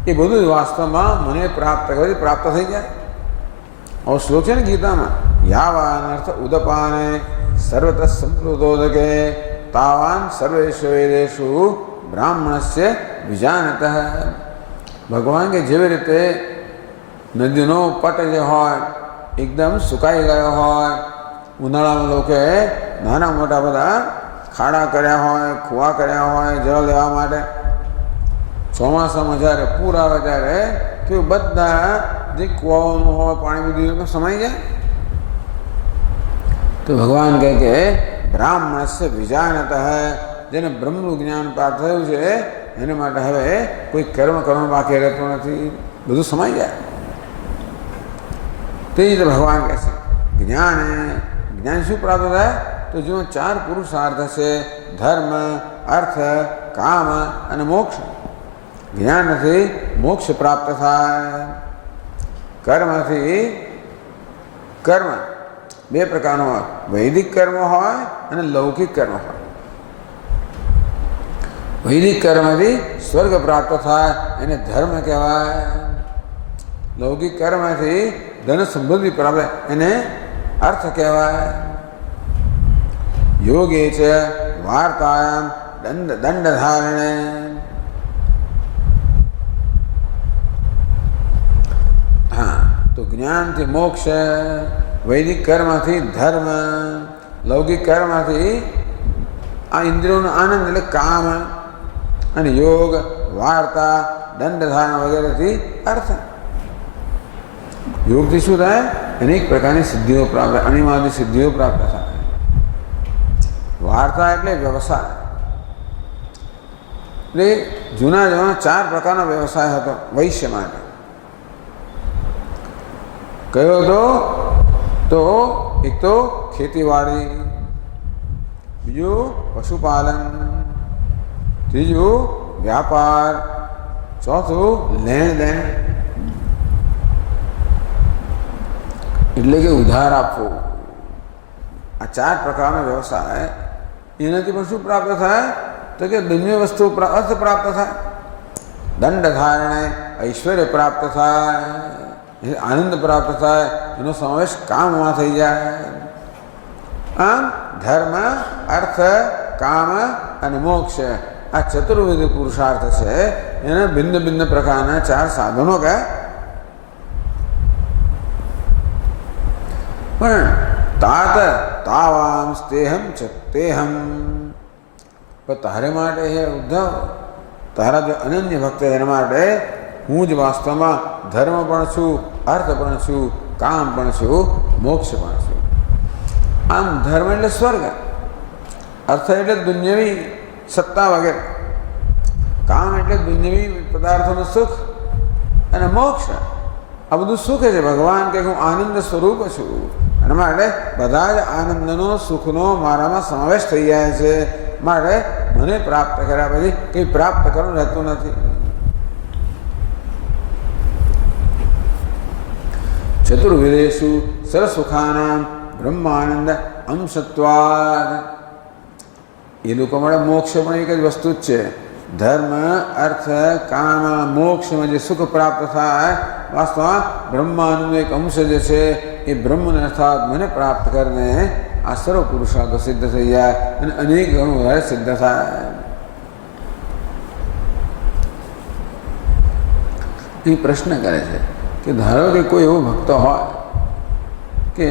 ये બધું વાસ્તવમાં મને પ્રાપ્ત કરી પ્રાપ્ત થઈ જાય। और श्लोक है गीता में यावान अर्थ उदपाने सर्वतः संप्लुतोदके तावान सर्वेषु वेदेषु ब्राह्मणस्य विजानतः। भगवान के जेवी रीते नदीनो पट जे होय एकदम सुकाई गयो होय, उनाळामां लोके नाना मोटा बधा खाड़ा कर्या होय, खुआ कर्या होय जल लेवा माटे। ચોમાસામાં જ્યારે પૂર આવે ત્યારે કે બધા જે કુવાઓનું હોય પાણી બધું સમાઈ જાય। તો ભગવાન કહે કે બ્રાહ્મણસ્ય વિજાનતઃ, જેને બ્રહ્મનું જ્ઞાન પ્રાપ્ત થયું છે એને માટે હવે કોઈ કર્મ કરવાનું બાકી રહેતું નથી, બધું સમાઈ જાય। તે રીતે ભગવાન કહે છે જ્ઞાન જ્ઞાન શું પ્રાપ્ત થાય? તો જો 4 પુરુષાર્થ છે ધર્મ, અર્થ, કામ અને મોક્ષ। જ્ઞાન થી મોક્ષ પ્રાપ્ત થાય, કર્મ થી કર્મ બે પ્રકારનો હોય, વૈદિક કર્મ હોય અને લૌકિક કર્મ હોય. વૈદિક કર્મથી સ્વર્ગ પ્રાપ્ત થાય એને ધર્મ કહેવાય. લૌકિક કર્મથી ધન સમૃદ્ધિ પ્રાપ્ત એને અર્થ કહેવાય. યોગે છે વાર્તાયામ દંડ ધારણે. હા, તો જ્ઞાનથી મોક્ષ, વૈદિક કર્મથી ધર્મ, લૌકિક કર્મથી આ ઇન્દ્રિયોનો આનંદ એટલે કામ, અને યોગ, વાર્તા, દંડ ધારણ વગેરેથી અર્થ. યોગથી શું થાય? અનેક પ્રકારની સિદ્ધિઓ પ્રાપ્ત, અણિમાદી સિદ્ધિઓ પ્રાપ્ત થાય. વાર્તા એટલે વ્યવસાય. એટલે જૂના જમાનામાં 4 પ્રકારનો વ્યવસાય હતો વૈશ્ય માટે. કયો હતો? તો એક તો ખેતીવાડી, બીજું પશુપાલન, ત્રીજું વ્યાપાર, ચોથું લેણ દેણ એટલે કે ઉધાર આપવું. આ 4 પ્રકારનો વ્યવસાય. એનાથી પણ શું પ્રાપ્ત થાય? તો કે દુનિયા વસ્તુ અર્થ પ્રાપ્ત થાય, દંડ ધારણે ઐશ્વર્ય પ્રાપ્ત થાય, આનંદ પ્રાપ્ત થાય, એનો સમાવેશ કામમાં થઈ જાય. આમ ધર્મ, અર્થ, કામ અને મોક્ષ આ ચતુર્વિધ પુરુષાર્થ છે. એના ભિન્ન ભિન્ન પ્રકારના 4 સાધનો કે પણ તાત તાવામ સ્તેહમ ચ તેહમ. પણ તારે માટે હે ઉદ્ધવ, તારા જે અનન્ય ભક્ત એના માટે હું જ વાસ્તવમાં ધર્મ પણ છું, અર્થ પણ છું, કામ પણ છું, મોક્ષ પણ છું. આમ ધર્મ એટલે સ્વર્ગ, અર્થ એટલે દુન્યવી સત્તા વગેરે, કામ એટલે દુન્યવી પદાર્થોનું સુખ, અને મોક્ષ આ બધું સુખ છે. ભગવાન કે હું આનંદ સ્વરૂપ છું, અને માટે બધા જ આનંદનો, સુખનો મારામાં સમાવેશ થઈ જાય છે. માટે મને પ્રાપ્ત કર્યા પછી કંઈ પ્રાપ્ત કરવાનું રહેતું નથી. ચતુર્વિદેશુ સરસુખાનામ બ્રહ્માનંદ અંશત્વાદ. એ લોકો માટે મોક્ષ પણ એક જ વસ્તુ જ છે. ધર્મ, અર્થ, કામ, મોક્ષમાં જે સુખ પ્રાપ્ત થાય વાસ્તવમાં બ્રહ્માનંદનો એક અંશ જે છે એ બ્રહ્મને અર્થાત મને પ્રાપ્ત કરીને આ સર્વ પુરુષાર્થો સિદ્ધ થઈ જાય અને અનેક ગણું વધારે સિદ્ધ થાય. એ પ્રશ્ન કરે છે કે ધારો કે કોઈ એવો ભક્ત હોય કે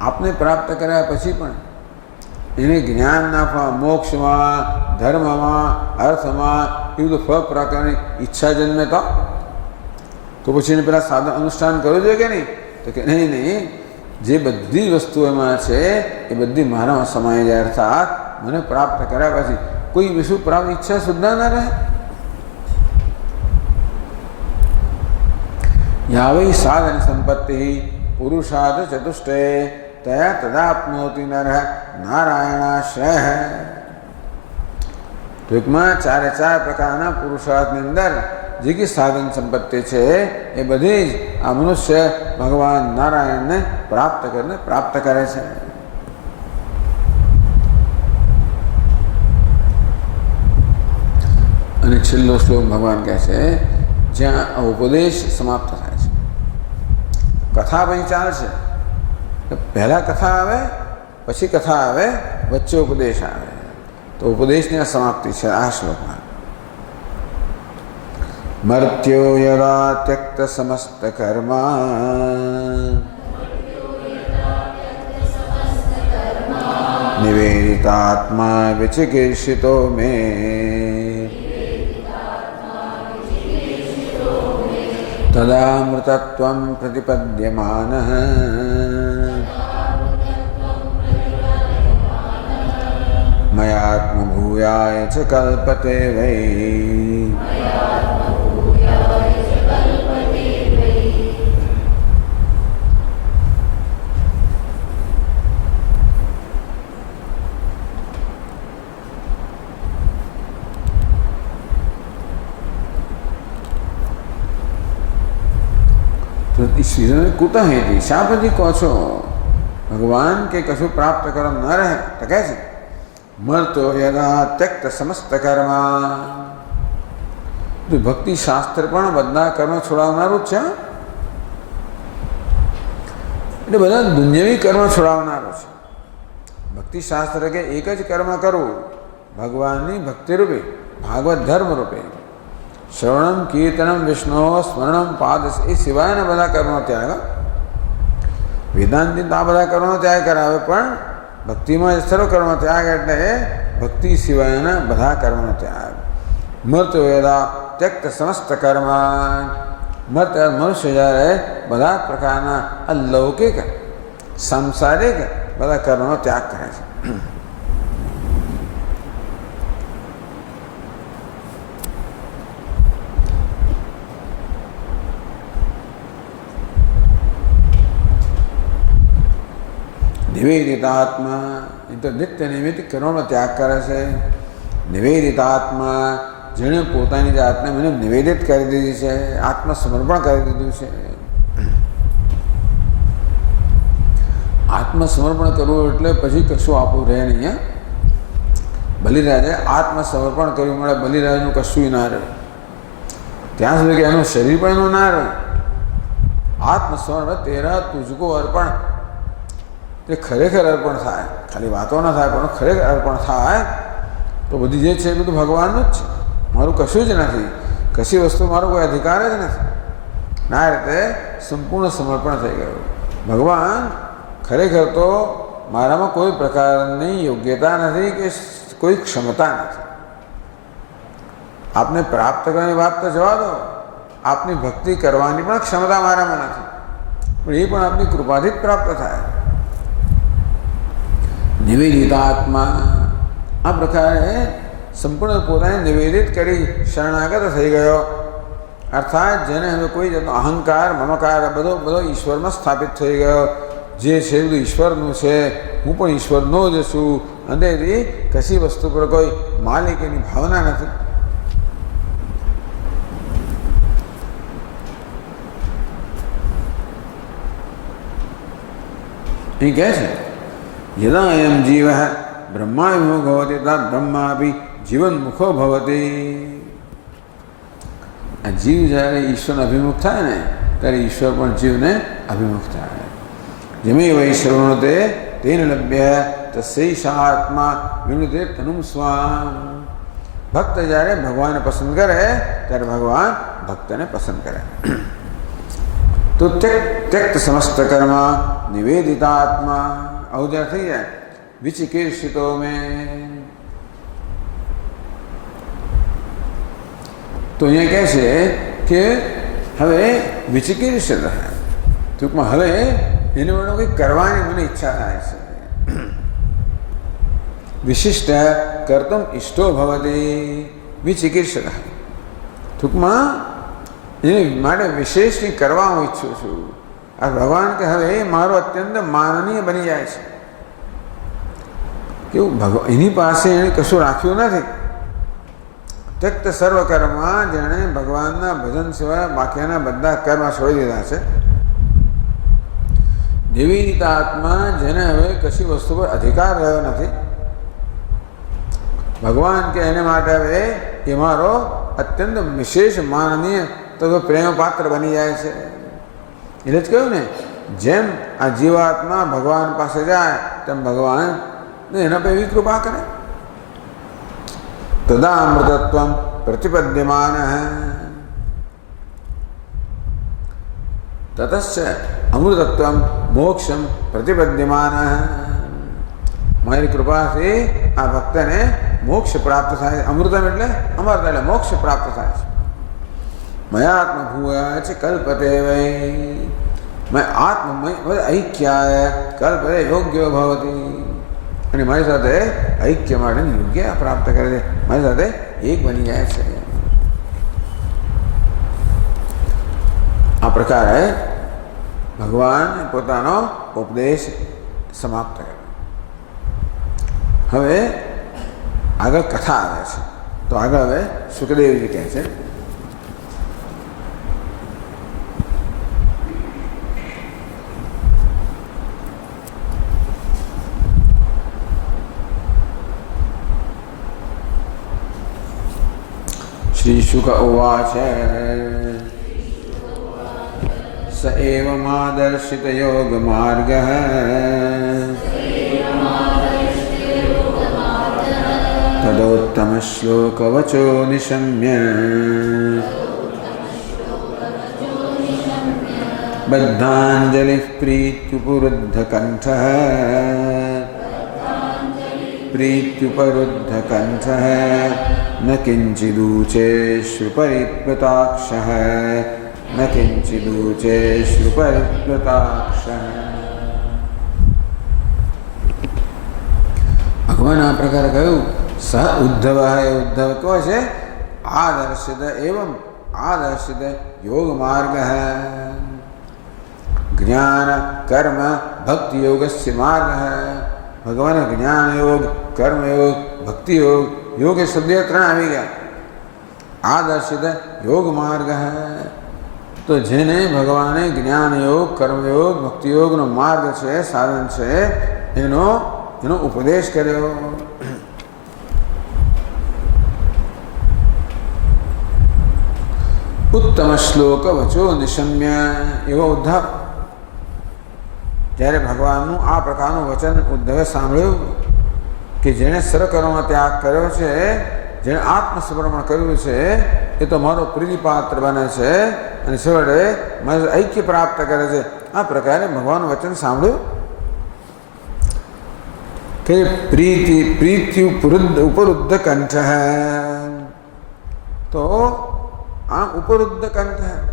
આપને પ્રાપ્ત કર્યા પછી પણ એને જ્ઞાન નાખવા, મોક્ષમાં, ધર્મમાં, અર્થમાં એ બધું ફળ પ્રકારની ઈચ્છા જન્મે તો પછી એને પેલા સાધન અનુષ્ઠાન કરવું જોઈએ કે નહીં? તો કે નહીં નહીં, જે બધી વસ્તુ એમાં છે એ બધી મારામાં સમાઈ જાય. અર્થાત મને પ્રાપ્ત કર્યા પછી કોઈ વિષુ પ્રાપ્ત ઈચ્છા સુદ્ધા ના રહે. યાવૈ સાધન સંપત્તિ પુરુષાર્થ ચતુષ્ટય તયા તદાપ્નોતિ નર નારાયણાશ્રય. ટૂંકમાં 4 પ્રકારના પુરુષાર્થની અંદર જે કે સાધન સંપત્તિ છે એ બધી જ આ મનુષ્ય ભગવાન નારાયણને પ્રાપ્ત કરે છે. અને છેલ્લો શ્લોક ભગવાન કહે છે જ્યાં આ ઉપદેશ સમાપ્ત થાય છે. કથા પછી ચાલશે. પહેલા કથા આવે, પછી કથા આવે, વચ્ચે ઉપદેશ આવે. તો ઉપદેશની આ સમાપ્તિ છે આ શ્લોકમાં. મર્ત્યો યદા ત્યક્ત સમસ્ત કર્મા નિવેદિતાત્મા વિચિકીર્ષિતો મે તદા મૃતત્વં પ્રતિપદ્યમાનઃ મયાત્મભૂયાય ચ કલ્પતે વૈ. તો કુતઃ હેતી, શા પછી કહો છો ભગવાન કે કશું પ્રાપ્ત કર્મ ન રહે? તો કહે છે મરતો યદા ત્યક્ત સમસ્ત કર્મ. ભક્તિ શાસ્ત્ર પણ બધા કર્મ છોડાવનારું જ છે. એટલે બધા દુન્યવી કર્મ છોડાવનારો છે. ભક્તિ શાસ્ત્ર કે એક જ કર્મ કરવું ભગવાનની ભક્તિ રૂપે, ભાગવત ધર્મ રૂપે. શ્રવણમ કીર્તનમ વિષ્ણુ સ્મરણમ પાદ, એ સિવાયના બધા કર્મનો ત્યાગ. વેદાંતિ આ બધા કર્મનો ત્યાગ કરાવે, પણ ભક્તિમાં સર્વ કર્મ ત્યાગ એટલે ભક્તિ સિવાયના બધા કર્મનો ત્યાગ. મૃત વેદા ત્યક્ત સમસ્ત કર્મ. મૃત મનુષ્ય જ્યારે બધા પ્રકારના અલૌકિક સાંસારિક બધા કર્મનો ત્યાગ કરે છે. નિવેદિતાત્મા, એ તો નિત્ય નિમિત્ત કર્મનો ત્યાગ કરે છે. નિવેદિતાત્મા, જેણે પોતાની જાતને મને નિવેદિત કરી દીધી છે, આત્મસમર્પણ કરી દીધું છે. આત્મસમર્પણ કરવું એટલે પછી કશું આપણું રહે નહીં. બલિરાજે આત્મસમર્પણ કર્યું, મળે બલિરાજનું કશું ના રહે ત્યાં સુધી કે એનું શરીર પણ એનું ના રહે. આત્મસમર્પણ તેરા તુજકો અર્પણ, તે ખરેખર અર્પણ થાય. ખાલી વાતો ના થાય, પણ ખરેખર અર્પણ થાય તો બધી જે છે એ બધું ભગવાનનું જ છે. મારું કશું જ નથી, કશી વસ્તુ મારો કોઈ અધિકાર જ નથી. ના રીતે સંપૂર્ણ સમર્પણ થઈ ગયું. ભગવાન ખરેખર તો મારામાં કોઈ પ્રકારની યોગ્યતા નથી કે કોઈ ક્ષમતા નથી. આપને પ્રાપ્ત કરવાની વાત તો જવા દો, આપની ભક્તિ કરવાની પણ ક્ષમતા મારામાં નથી, પણ એ પણ આપની કૃપાથી જ પ્રાપ્ત થાય. નિવેદિતાત્મા, આ પ્રકારે સંપૂર્ણ પોતાને નિવેદિત કરી શરણાગત થઈ ગયો. અર્થાત જેને હવે કોઈ જાતનો અહંકાર મમકાર બધો ઈશ્વરમાં સ્થાપિત થઈ ગયો. જે છે બધું ઈશ્વરનું છે, હું પણ ઈશ્વરનો જ છું. અંદરથી કશી વસ્તુ પર કોઈ માલિકીની ભાવના નથી. એ કહે છે યદા અયમ જીવ બ્રહ્માભિમુખો ભવતિ તદ બ્રહ્મા બી જીવનમુખો ભવતી. આ જીવ જ્યારે ઈશ્વરને અભિમુખ થાય ને ત્યારે ઈશ્વર પણ જીવને અભિમુખ થાય. જમે વૈ શ્રવણતે તેન લભ્ય તસ્યૈષા આત્મા વિનુતે તનુમ સ્વામ. ભક્ત જ્યારે ભગવાનને પસંદ કરે ત્યારે ભગવાન ભક્તને પસંદ કરે. તો ત્યક્ત સમસ્ત કર્મ નિવેદિતાત્મા, આવું જ્યારે થઈ જાય. વિચિકીર્ષિતો મેં, તો અહીંયા કહે છે કે હવે વિચિકીર્ષિત, ટૂંકમાં હવે એને વડે કંઈક કરવાની મને ઈચ્છા થાય છે. વિશિષ્ટ કર્તુમ ઇષ્ટો ભવતી વિચિકીર્ષિત, ટૂંકમાં એને માટે વિશેષ કંઈક કરવા હું ઈચ્છું છું. આ ભગવાન કે હવે મારો અત્યંત માનનીય બની જાય છે. કેવું ભગવાન એની પાસે એણે કશું રાખ્યું નથી. ત્યક્ત સર્વ કર્મ, જેણે ભગવાનના ભજન સિવાય બાકીના બધા કર્મ છોડી દીધા છે. નિવેદિતા આત્મા, જેને હવે કશી વસ્તુ પર અધિકાર રહ્યો નથી. ભગવાન કે એને માટે હવે એ મારો અત્યંત વિશેષ માનનીય તો પ્રેમ પાત્ર બની જાય છે. એટલે જ કહ્યું ને, જેમ આ જીવાત્મા ભગવાન પાસે જાય તેમ ભગવાન એના પર એવી કૃપા કરે. તદા અમૃતત્વ પ્રતિપદ્યમાન તતશ્ચ અમૃતત્વ મોક્ષમ પ્રતિપદ્યમાન. મારી કૃપાથી આ ભક્તને મોક્ષ પ્રાપ્ત થાય. અમૃતમ એટલે અમરતા, એટલે મોક્ષ પ્રાપ્ત થાય છે. મયાત્મભૂય છે કલ્પતે વૈ, મેં આત્મમય ઐક્યાય કલ્પતે યોગ્ય ભવતી. અને મારી સાથે ઐક્ય માટે યોગ્ય પ્રાપ્ત કરે છે, મારી સાથે એક બની જાય છે. આ પ્રકારે ભગવાન પોતાનો ઉપદેશ સમાપ્ત કર્યો. હવે આગળ કથા આવે છે. તો આગળ હવે સુખદેવજી કહે છે श्रीशुक उवाच स एवमादर्शित योगमार्गः तदोत्तमश्लोकवचो निशम्य बद्धाञ्जलिः प्रीत्युपरुद्धकण्ठः न किञ्चिदूचे श्रुपरिप्लुताक्षः न किञ्चिदूचे श्रुपरिप्लुताक्षः। भगवान आ प्रकार कहू सह उद्धव है। उद्धव को છે आदर्शित एवं आदर्शित योग मार्ग है। ज्ञान कर्म भक्ति योग से मार्ग है। भगवान ज्ञान योग कर्म योग भक्ति योग योग के शब्द त्रण आ गया। आदर्शित योग मार्ग है तो जेने भगवाने ज्ञान योग कर्म योग भक्ति योग नो मार्ग है साधन है एनो एनो उपदेश कर्यो। उत्तम श्लोक वचो निशम्य एवं उद्धव જ્યારે ભગવાનનું આ પ્રકારનું વચન ઉદ્ધવે સાંભળ્યું કે જેણે સર્વકર્મનો ત્યાગ કર્યો છે, જેણે આત્મસમર્પણ કર્યું છે એ તો મારો પ્રીતિપાત્ર બને છે અને છેવટે મારે ઐક્ય પ્રાપ્ત કરે છે. આ પ્રકારે ભગવાનનું વચન સાંભળ્યું કે ઉપરુદ્ધ કંઠ તો આ ઉપરુદ્ધ કંઠ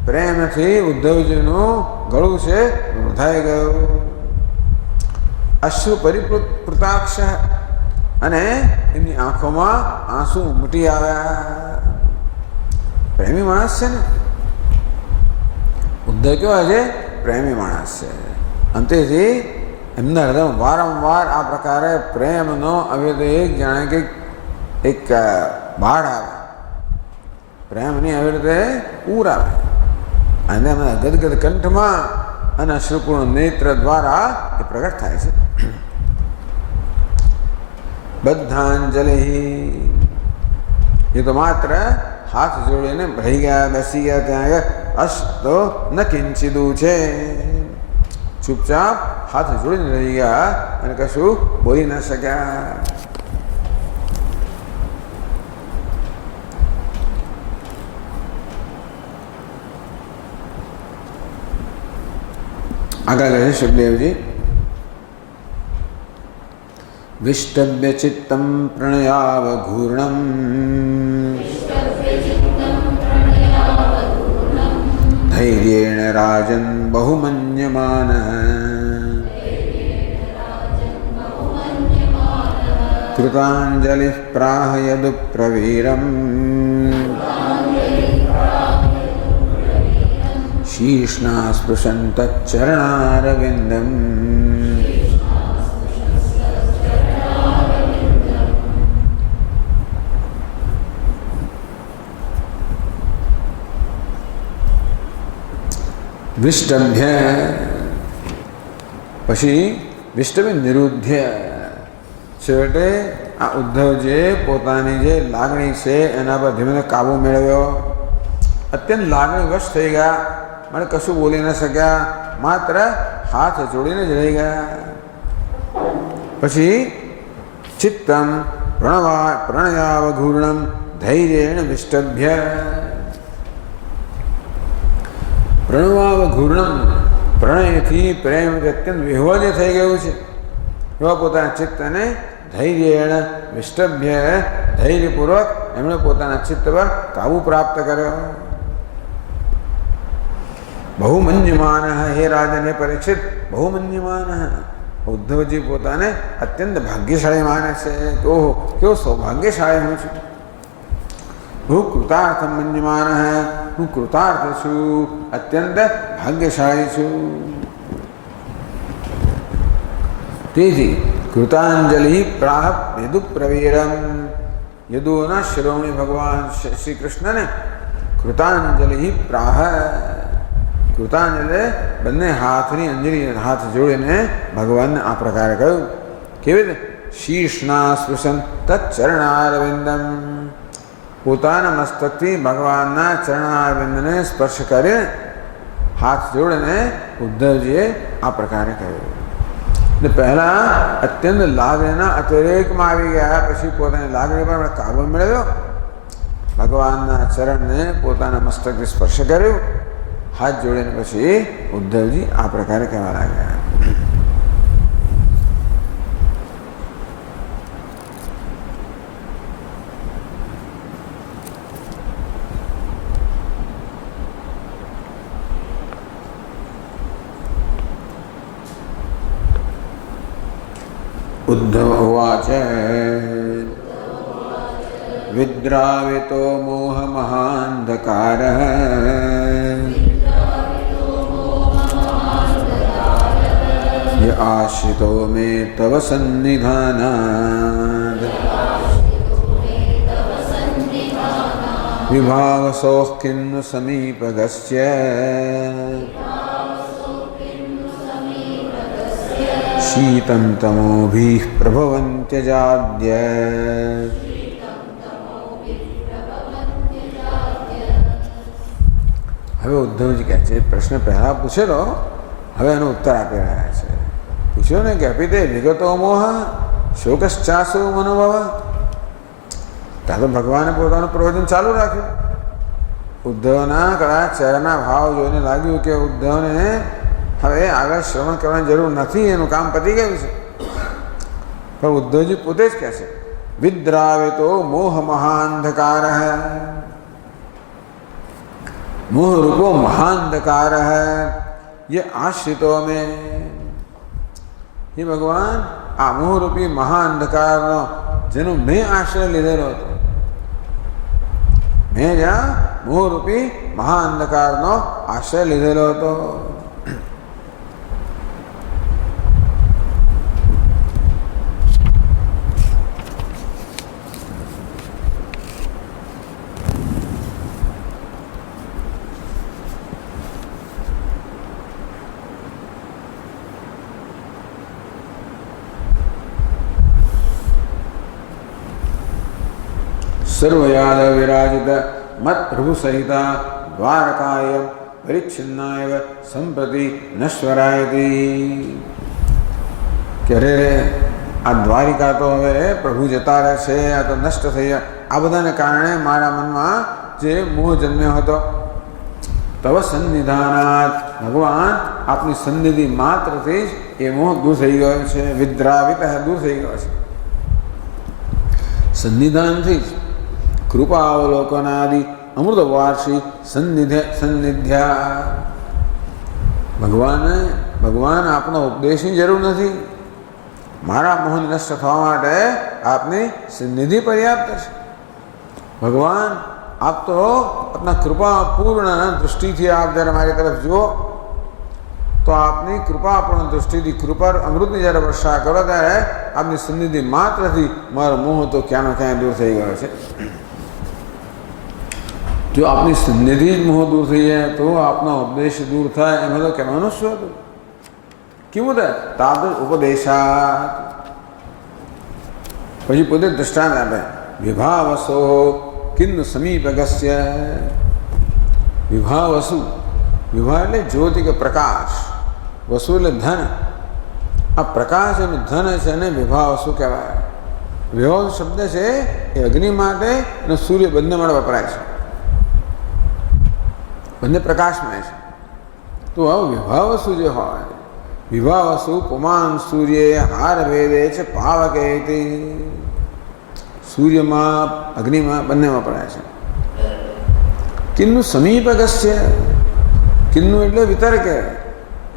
પ્રેમથી ઉદ્ધવજીનું ગળું છે રૂંધાઈ ગયું. અશ્રુ પરિપૃતાક્ષ અને એમની આંખોમાં આંસુ ઉમટી આવ્યા. પ્રેમી માણસ છે ને ઉદ્ધવ કેવા છે? પ્રેમી માણસ છે. અંતેથી એમના હૃદયમાં વારંવાર આ પ્રકારે પ્રેમનો હવે તો એક જાણે કે એક બાઢ આવે, પ્રેમની આવી રીતે પૂર આવે અને એમના ગદગદ કંઠમાં અને અશ્રુપૂર્ણ નેત્ર દ્વારા એ પ્રગટ થાય છે. બદ્ધાંજલિ એ તો માત્ર હાથ જોડીને રહી ગયા, બેસી ગયા. ત્યાં અશ તો ન કિંચિદું છે, ચૂપચાપ હાથ જોડીને રહી ગયા અને કશું બોલી ન શક્યા. આગળ કહે સુખદેવજી વિષ્ટભ્ય ચિત્તમ પ્રણયાવઘૂર્ણમ ધૈર્યેણ રાજન બહુમન્યમાનઃ કૃતાંજલિઃ પ્રાહ યદુપ્રવીરમ શીર્ષ્ણા સ્પૃશન તચ્ચરણારવિંદમ વિષ્ટભ્ય પછી વિષ્ટભ્ય નિરુદ્ધ્ય. છેવટે આ ઉદ્ધવજીએ પોતાની જે લાગણી છે એના પર ધીમે ધીમે કાબુ મેળવ્યો. અત્યંત લાગણીવશ થઈ ગયા, મને કશું બોલી ન શક્યા, માત્ર હાથ જોડીને જ રહી ગયા. પછી ચિત્તમ પ્રણયાવઘૂર્ણમ ધૈર્યેણ વિષ્ટભ્ય. પ્રણવાવઘૂર્ણમ પ્રણયથી પ્રેમ અત્યંત વિહ્વલ થઈ ગયું છે એવા પોતાના ચિત્તને ધૈર્યેણ વિષ્ટભ્ય ધૈર્યપૂર્વક એમણે પોતાના ચિત્ત પર કાબુ પ્રાપ્ત કર્યો. બહુમન્યમાન હે રાજન, હે પરીક્ષિત, બહુમન્યમાન. ઉદ્ધવજી પોતાને અત્યંત ભાગ્યશાળી માને છે. ઓહો કેવો સૌભાગ્યશાળી હું છું. હું કૃતાર્થ મન્યમાન, હું કૃતાર્થ છું, અત્યંત ભાગ્યશાળી છું. તેથી કૃતાંજલિ પ્રાહ યદુપ્રવીરમ. યદુના શિરોમણી ભગવાન શ્રી કૃષ્ણને કૃતાંજલિ પ્રાહ, કૃતાંજલિ બંને હાથની અંજલિ હાથ જોડીને ભગવાનને આ પ્રકારે કહ્યું. કેવી રીતે? શીર્ષના સ્પૃશન તચ્ચરણારવિંદમ. પોતાના મસ્તકથી ભગવાનના ચરણારવિંદને સ્પર્શ કરે, હાથ જોડીને ઉદ્ધવજીએ આ પ્રકારે કહ્યું. એટલે પહેલાં અત્યંત લાગણીના અતિરેકમાં આવી ગયા, પછી પોતાની લાગણી પર કાબુ મેળવ્યો, ભગવાનના ચરણને પોતાના મસ્તકથી સ્પર્શ કર્યો, હાથ જોડીને પછી ઉદ્ધવજી આ પ્રકારે કહેવા લાગ્યા. उद्धव उवाच विद्रावितो मोहमहान्धकारः य आश्रितो मे तव सन्निधानात् विभावसोः किन्नु समीपगस्य शीतं तमोभिः प्रभवन्त्यजाद्य. હવે ઉદ્ધવજી કહે છે, પ્રશ્ન પહેલાં પૂછેલો, હવે એનો ઉત્તર આપી રહ્યા છે. પૂછ્યો ને કે અપિતે વિગતો મોહ શોકશ્ચાસુ મનોભાવ. ત્યાં તો ભગવાને પોતાનું પ્રવચન ચાલુ રાખ્યું. ઉદ્ધવના કદાચ ચહેરાના ભાવ જોઈને લાગ્યું કે ઉદ્ધવને હવે આગળ શ્રવણ કરવાની જરૂર નથી, એનું કામ પતી ગયું છે. પણ ઉદ્ધવજી પોતે જ કહે છે, વિદ્રાવિતો મોહ મહાંધકાર હૈ, મોહ રૂપો મહાંધકાર હૈ, ये आश्रितो में. ये भगवान આ મોહરૂપી મહાઅંધકારનો જેનો મેં આશ્રય લીધેલો હતો, મેં જ્યાં મોહરૂપી મહાઅંધકારનો આશ્રય લીધેલો હતો. सर्वयाद विराजित मत प्रभु सहिता द्वारकाय परिच्छिन्नाय संप्रति नश्वरायति. કે રે આ દ્વારિકા તો હવે પ્રભુ જતા રહેશે, આ તો નષ્ટ થઈ જાય. આ બધાને કારણે મારા મનમાં જે મોહ જન્મ્યો હતો, તવ સન્નિધાનાત, ભગવાન આપની સન્નિધિ માત્રથી જ એ મોહ દૂર થઈ ગયો છે. વિદ્રાવિત દૂર થઈ ગયો છે. સન્નિધાનથી જ કૃપાવલોકનાદિ અમૃત વાર્ષિક સન્નિધ્યા. ભગવાન આપનો ઉપદેશની જરૂર નથી, મારા મોહ નષ્ટ થવા માટે આપની સન્નિધિ પર્યાપ્ત છે. ભગવાન આપ તો આપના કૃપાપૂર્ણ દૃષ્ટિથી આપ જ્યારે મારી તરફ જુઓ તો આપની કૃપાપૂર્ણ દૃષ્ટિથી કૃપા અમૃતની જ્યારે વર્ષા કરો ત્યારે આપની સન્નિધિ માત્રથી મારો મોહ તો ક્યાંનો ક્યાં દૂર થઈ ગયો છે. જો આપની સન્નિધિ જ મોહ દૂર થઈ જાય તો આપનો ઉપદેશ દૂર થાય, એમાં તો કહેવાનું શું હતું? કેવું થાય? તાદ ઉપદેશાત. પછી પોતે દૃષ્ટાંત આપે, વિભાવસો કિન્ન સમીપગસ્ય. વિભાવસુ, વિભા એટલે જ્યોતિ કે પ્રકાશ, વસુ એટલે ધન. આ પ્રકાશ અને ધન છે એને વિભાવસુ કહેવાય. વિભાવ શબ્દ છે એ અગ્નિ માટે અને સૂર્ય બંને માટે વપરાય છે, બંને પ્રકાશમય છે. તો આ વિભાવસુ જે હોય, વિભાવસુ પુમાન સૂર્ય હાર વેદે છે પાવકે. સૂર્યમાં અગ્નિમાં બંનેમાં વપરાય છે. કિન્નું સમીપગસ્ય, કિન્નું એટલે વિતર્કે,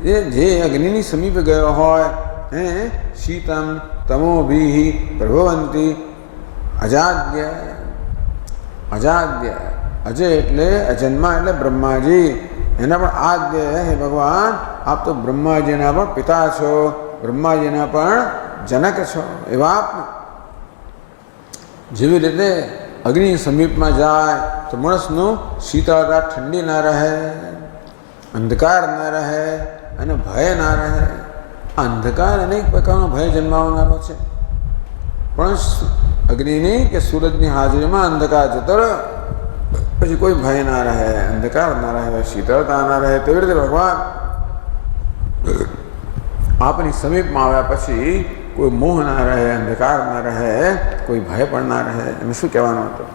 જે અગ્નિની સમીપ ગયો હોય, હે શીતમ તમોભિ પ્રભવંતી અજાદ્ય. અજાદ્ય, અજય એટલે અજન્મા એટલે બ્રહ્માજી, એના પણ આદ્ય. હે ભગવાન આપ તો બ્રહ્માજીના પણ પિતા છો, બ્રહ્માજીના પણ જનક છો. એવા આપ જેવી રીતે અગ્નિ સમીપમાં જાય તો માણસનું શીતળતા ઠંડી ના રહે, અંધકાર ના રહે અને ભય ના રહે. અંધકાર અનેક પ્રકારનો ભય જન્માવનારો છે, પણ અગ્નિની કે સૂરજની હાજરીમાં અંધકાર જતો રહ્યો, પછી કોઈ ભય ના રહે, અંધકાર ના રહે, શીતળતા ના રહે. તેવી રીતે ભગવાન આપની સમીપમાં આવ્યા પછી કોઈ મોહ ના રહે, અંધકાર ના રહે, કોઈ ભય પણ ના રહે. એમ શું કહેવાનું હતું?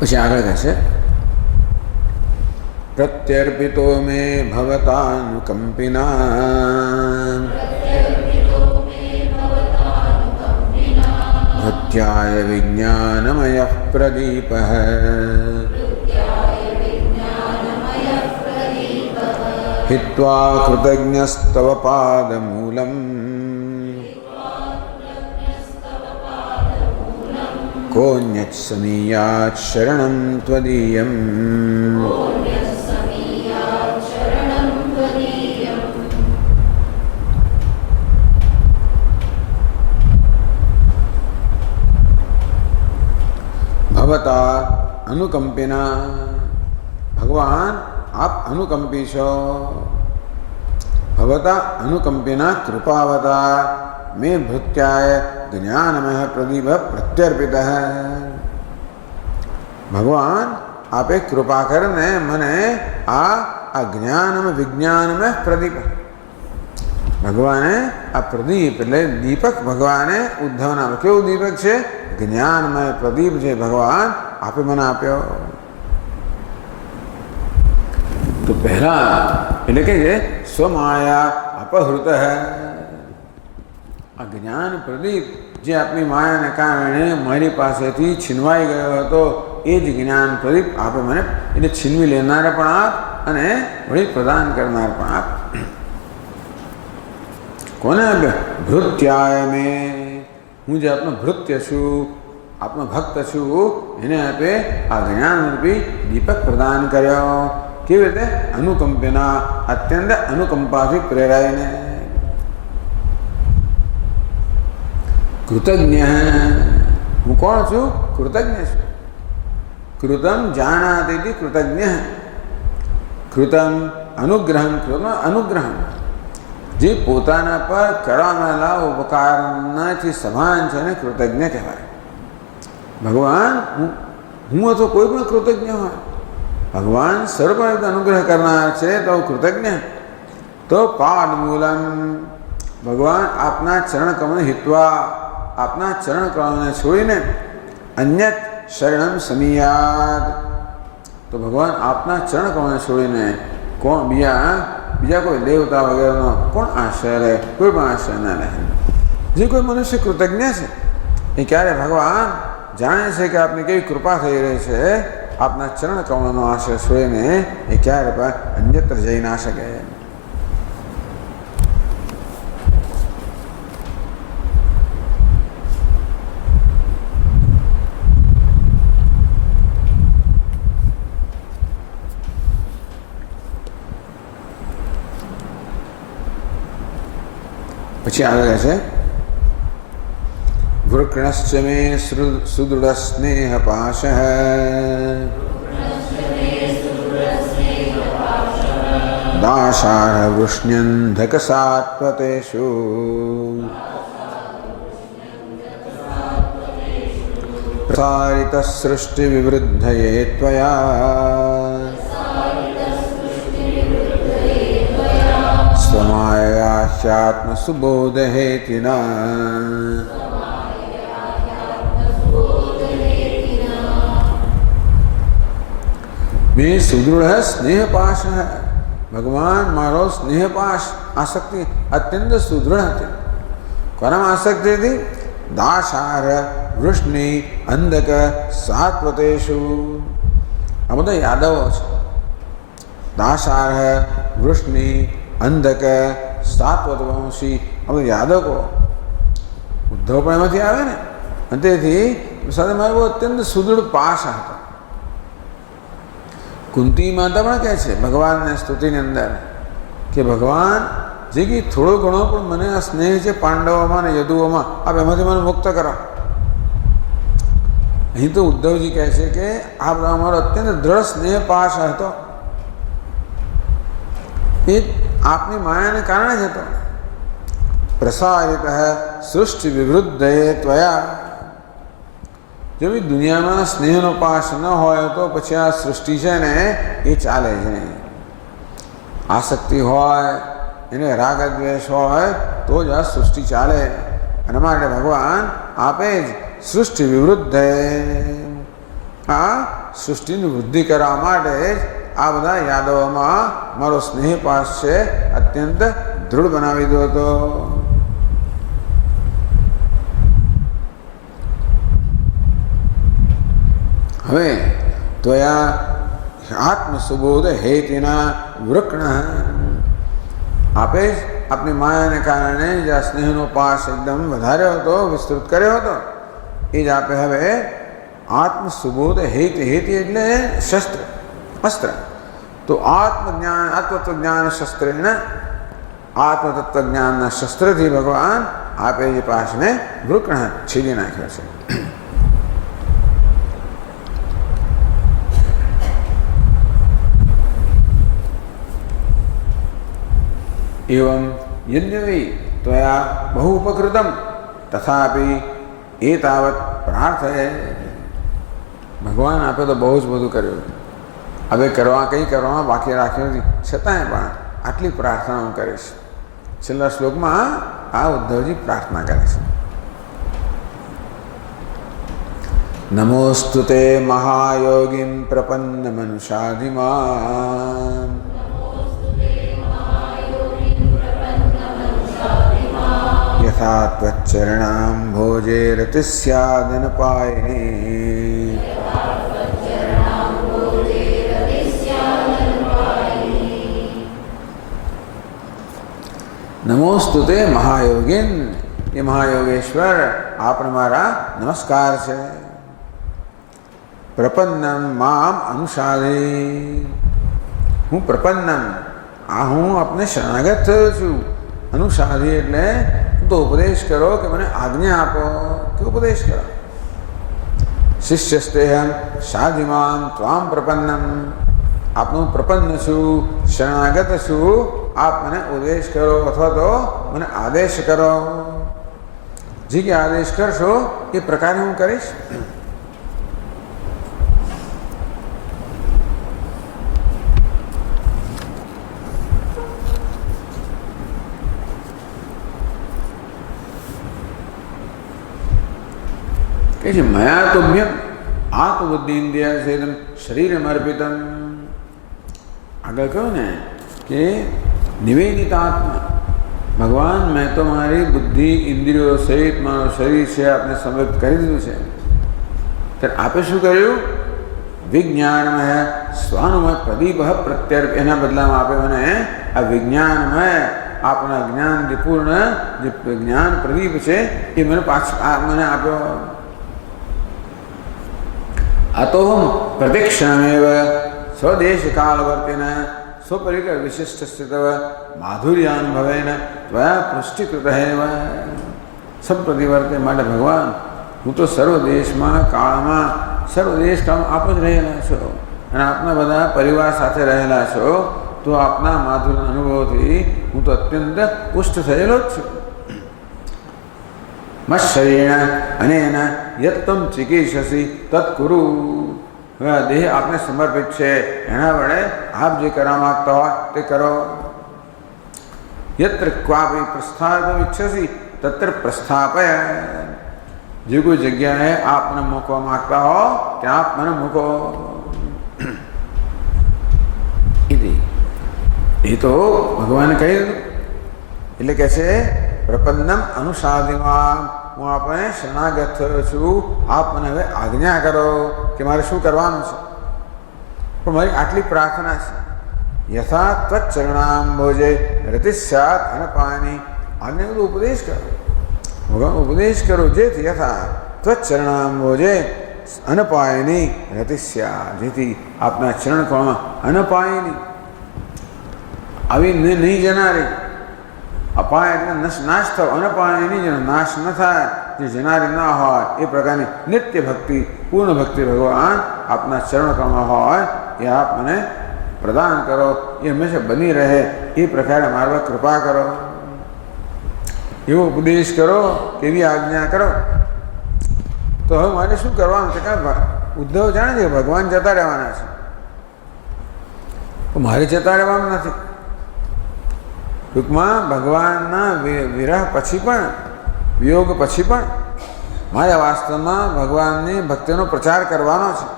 પછી આગળ કહે છે પ્રત્યર્પિતો મે ભવતાનુકંપિના ભૃત્યાય વિજ્ઞાનમયઃ પ્રદીપઃ हित्वा कृतज्ञस्तव पादमूलम् कोऽन्यत्समीयात् शरणं त्वदीयम्। भवता अनुकंपिना, भगवान आप अनुकंपी छो। भवता अनुकंपिना कृपावता मे भृत्याय ज्ञानमय प्रदीप प्रत्यर्पित है। भगवान आपे कृपा करने मने आ ज्ञानम विज्ञानमय प्रदीप भगवाने आ प्रदीप એટલે દીપક ભગવાને ઉદ્ધવના કેવું દીપક છે? જ્ઞાનમય પ્રદીપ છે ભગવાન આપે મને આપ્યો. तो पहला એટલે કે સ્વમાયા અપહૃત હૈ. આ જ્ઞાન પ્રદીપ જે આપની માયાને કારણે મારી પાસેથી છીનવાઈ ગયો હતો એ જ જ્ઞાન પ્રદીપ આપે મને એટલે છીનવી લેનાર પણ આપ અને વળી પ્રદાન કરનાર પણ આપ. કોને આપે? ભૃત્યાય મે, હું જે આપનો ભૃત્ય છું, આપનો ભક્ત છું, એને આપે આ જ્ઞાનરૂપી દીપક પ્રદાન કર્યો. કેવી રીતે? અનુકંપના, અત્યંત અનુકંપાથી પ્રેરાઈને. કૃતજ્ઞ, હું કોણ છું? કૃતજ્ઞ છું. કૃતમ જાનાતિ કૃતજ્ઞ. કૃતમ અનુગ્રહમ, કૃતમ અનુગ્રહમ, જે પોતાના પર કરવામાં ઉપકારનાથી સમાન છે ને કૃતજ્ઞ કહેવાય. ભગવાન હું અથવા કોઈ પણ કૃતજ્ઞ હોય, ભગવાન સર્વ અનુગ્રહ કરનાર છે તો કૃતજ્ઞ. તો પાદ મૂલમ, ભગવાન આપના ચરણ કમળને હિત્વા, આપના ચરણ કમળને છોડીને અન્યત શરણમ સમીયાદ, તો ભગવાન આપના ચરણ કમળને છોડીને કોણ બીજા કોઈ દેવતા વગેરેનો કોણ આશ્રય લે? કોઈ પણ આશ્રય ના લે. જે કોઈ મનુષ્ય કૃતજ્ઞ છે એ ક્યારે ભગવાન જાણે છે કે આપની કેવી કૃપા થઈ રહી છે, આપના ચરણ કમળનો આશ્રય છોડીને એ ક્યારે પણ અન્યત્ર જઈ ના શકે. પછી આગળ છે વૃક્ણશ્ચ મે સુદૃઢ સ્નેહ પાશ, દાશાર વૃષ્ણ્યંધક સાત્વતેષુ, પ્રસારિત સૃષ્ટિ વિવૃદ્ધયે ત્વયા, સ્વમાયાસ્યાત્મ સુબોધ હેતિના. મેં સુદૃઢ સ્નેહપાશ હૈ, ભગવાન મારો સ્નેહપાશ આસક્તિ અત્યંત સુદૃઢ હતી. કોનામાં આસક્તિ હતી? દાશાર વૃષ્ણિ અંધક સાત્વતેષુ, આ બધા યાદવો છે. દાશાર વૃષ્ણિ અંધક સાત્વતવંશી, આ બધા યાદવો ઉદ્ધવ પણ એમાંથી આવે ને. અને તેથી સાથે મારો અત્યંત સુદૃઢ પાશ હતો. કુંતી માતા પણ કહે છે ભગવાનને સ્તુતિની અંદર કે ભગવાન જે કે થોડો ઘણો પણ મને આ સ્નેહ છે પાંડવોમાં ને યદુઓમાં, આપ એમાંથી મને મુક્ત કરો. અહીં તો ઉદ્ધવજી કહે છે કે આ બધા અમારો અત્યંત દ્રઢ સ્નેહ પાશ હતો, એ આપની માયાને કારણે જ હતો. પ્રસારિત સૃષ્ટિ વિવૃદ્ધએ ત્વયા. જો બી દુનિયામાં સ્નેહનો પાશ ન હોય તો પછી આ સૃષ્ટિ છે ને એ ચાલે જ નહીં. આસક્તિ હોય, એને રાગ દ્વેષ હોય તો જ આ સૃષ્ટિ ચાલે. અને માટે ભગવાન આપે જ સૃષ્ટિ વિવૃદ્ધ, આ સૃષ્ટિની વૃદ્ધિ કરવા માટે જ આ બધા યાદવોમાં મારો સ્નેહ પાસ છે અત્યંત દૃઢ બનાવી દીધો હતો. હવે ત્વયા આત્મસુબોધ હેતિના વૃકણ, આપે જ આપની માયાને કારણે જે આ સ્નેહનો પાસ એકદમ વધાર્યો હતો, વિસ્તૃત કર્યો હતો, એ જ આપે હવે આત્મસુબોધ હેતિ. હેતિ એટલે શસ્ત્ર, અસ્ત્ર. તો આત્મજ્ઞાન, આત્મતત્વજ્ઞાન શસ્ત્રેણ, આત્મતત્વજ્ઞાનના શસ્ત્રથી ભગવાન આપે જે પાસને વૃકણ છીલી નાખ્યો છે. एवं यद्यपि त्वया बहु उपकृतं तथापि एतावत् प्रार्थये. भगवान आपे तो बहु ज બધું કર્યું, હવે કરવા કંઈ કરવામાં બાકી રાખ્યું નથી, છતાંય પણ આટલી પ્રાર્થના હું કરીશ. છેલ્લા શ્લોકમાં આ ઉદ્ધવજી પ્રાર્થના કરે છે. નમોસ્તુ તે મહાયોગીન પ્રપન્ન મનુષાધિમાન यथा त्वच्चरणां भोजे रतिस्यादनपायिनी. नमोस्तुते महायोगिन, ये महायोगेश्वर आपने मारा नमस्कार છે. प्रपन्नम माम अनुसारी, હું પ્રપન્નમ, આ હું આપને શરણાગત થયો છું. અનુસારી એટલે તો ઉપદેશ કરો કે મને આજ્ઞા આપો કે ઉપદેશ કરો. શિષ્યસ્તેહમ સાધિમાન ત્વામ પ્રપન્નમ, આપનું પ્રપન્ન છું, શરણાગત છું, આપ મને ઉપદેશ કરો અથવા તો મને આદેશ કરો. જે કે આદેશ કરશો એ પ્રકારે હું કરીશ. કે છે મયા તુભ્યમ આત્મબુદ્ધિન્દ્રિય સેદમ શરીરમ અર્પિતમ. આગળ કહ્યું ને કે નિવેદિતાત્મા, ભગવાન મેં તો મારી બુદ્ધિ ઇન્દ્રિયો સહિત મારું શરીર છે આપને સમર્પિત કરી દીધું છે. ત્યારે આપે શું કર્યું? વિજ્ઞાનમય સ્વાનુમય પ્રદીપ પ્રત્યર્પ, એના બદલામાં આપે મને આ વિજ્ઞાનમય આપણા જ્ઞાનથી પૂર્ણ જે જ્ઞાન પ્રદીપ છે એ મને મને આપ્યો. अतोहम प्रतीक्षणमेव स्वदेश कालवर्तिन स्वपरिकर विशिष्ट स्थितव माधुर्यानुभवेन त्वया पुष्टिकृत है. सब प्रतिवर्ते માટે ભગવાન હું તો સર્વ દેશમાં કાળમાં, સર્વ દેશ કાળમાં આપ જ રહેલા છો અને આપના બધા પરિવાર સાથે રહેલા છો, તો આપના માધુર્ય અનુભવથી હું તો અત્યંત પુષ્ટ થયેલો જ છું. મત્શરીણ અનેન યત્તમ ચિકીર્ષસી તત્કુરુ. હવે આ દેહ આપને સમર્પિત છે, એના વડે આપ જે કરવા માગતા હોય તે કરો. યત્ર ક્વાપી પ્રસ્થાપિતમ ઈચ્છસી તત્ર પ્રસ્થાપય. જે કોઈ જગ્યાએ આપને મૂકવા માગતા હો ત્યાં આપ મને મૂકો. એ તો ભગવાને કહી દીધું. એટલે કે છે પ્રપન્નમ અનુસાધિમાં, હું આપણે શરણાગત થયો છું, આપ મને હવે આજ્ઞા કરો કે મારે શું કરવાનું છે. પણ મારી આટલી પ્રાર્થના છે. યથા ત્વચ્ચરણાંભોજે રતિસ્યાત અનપાની. આજ્ઞા બધું ઉપદેશ કરો, ભગવાન ઉપદેશ કરો, જેથી યથા ત્વચ્ચરણાંભોજે અનપાયની રતિસ્યા, જેથી આપના ચરણકળમાં અનપાયની આવી નહીં જનારી. અપાય એટલે નાશ થયો, અનપાય એની જેનો નાશ ન થાય જે જનારી ના હોય એ પ્રકારની નિત્ય ભક્તિ, પૂર્ણ ભક્તિ ભગવાન આપના ચરણ કળમાં હોય એ આપ મને પ્રદાન કરો, એ હંમેશા બની રહે એ પ્રકારે મારા પર કૃપા કરો, એવો ઉપદેશ કરો, કેવી આજ્ઞા કરો. તો હવે મારે શું કરવાનું છે? કારણ ઉદ્ધવ જાણે છે ભગવાન જતા રહેવાના છે, તો મારે જતા રહેવાનું નથી. ટૂંકમાં ભગવાનના વિરહ પછી પણ, વિયોગ પછી પણ મારે વાસ્તવમાં ભગવાનની ભક્તિનો પ્રચાર કરવાનો છે.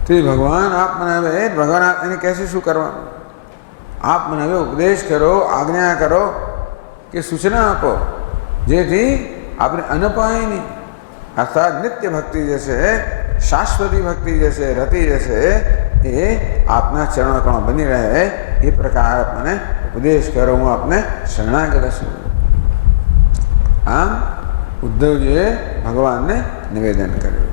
તે ભગવાન આપ મને હવે, ભગવાન એને કહેશે શું કરવાનું? આપ મને હવે ઉપદેશ કરો, આજ્ઞા કરો કે સૂચના આપો, જેથી આપણે અનપાયની અર્થાત નિત્ય ભક્તિ જે છે, શાશ્વતી ભક્તિ જે છે, રતી જે છે, એ આપના ચરણોમાં બની રહે એ પ્રકાર મને ઉપદેશ કરો, હું આપને શરણાગત છું. આમ ઉદ્ધવજીએ ભગવાનને નિવેદન કર્યું.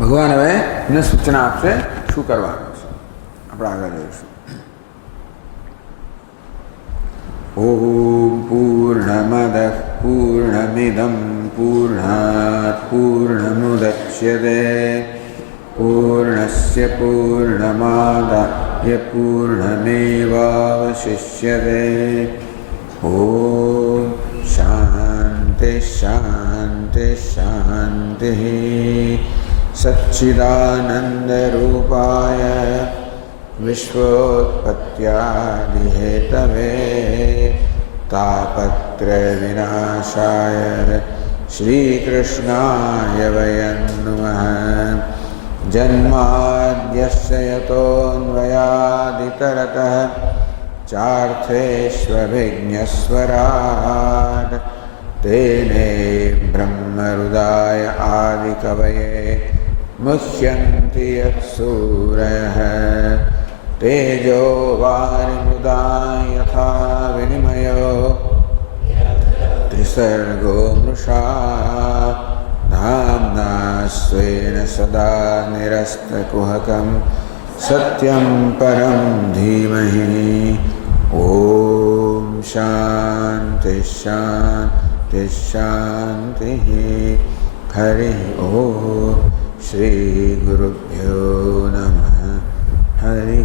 ભગવાન હવે એમને સૂચના આપશે શું કરવાનું છે. આપણે આગળ જોઈશું. ઓમ પૂર્ણમદ પૂર્ણમિદમ પૂર્ણાત પૂર્ણમુદચ્યતે પૂર્ણસ્ય પૂર્ણમાદાય પૂર્ણમેવાવશિષ્યતે. ઓમ શાંતિ શાંતિ શાંતિ. सच्चिदानन्दरूपाय विश्वोत्पत्त्यादिहेतवे तापत्रयविनाशाय श्रीकृष्णाय वयं नमः. जन्माद्यस्य यतोऽन्वयादितरतः चार्थेष्वभिज्ञस्वराट् तेने ब्रह्महृदाय आदिकवये मुह्यन्ति यत्सूरयः. तेजो वारिमृदा यथा विनिमयो त्रिसर्गो मृषा धाम्ना स्वेन सदा निरस्तकुहकं सत्यं परं धीमहि. ॐ शान्ति शान्ति शान्तिः. हरिः ॐ. श्री गुरुभ्यो नमः. हरि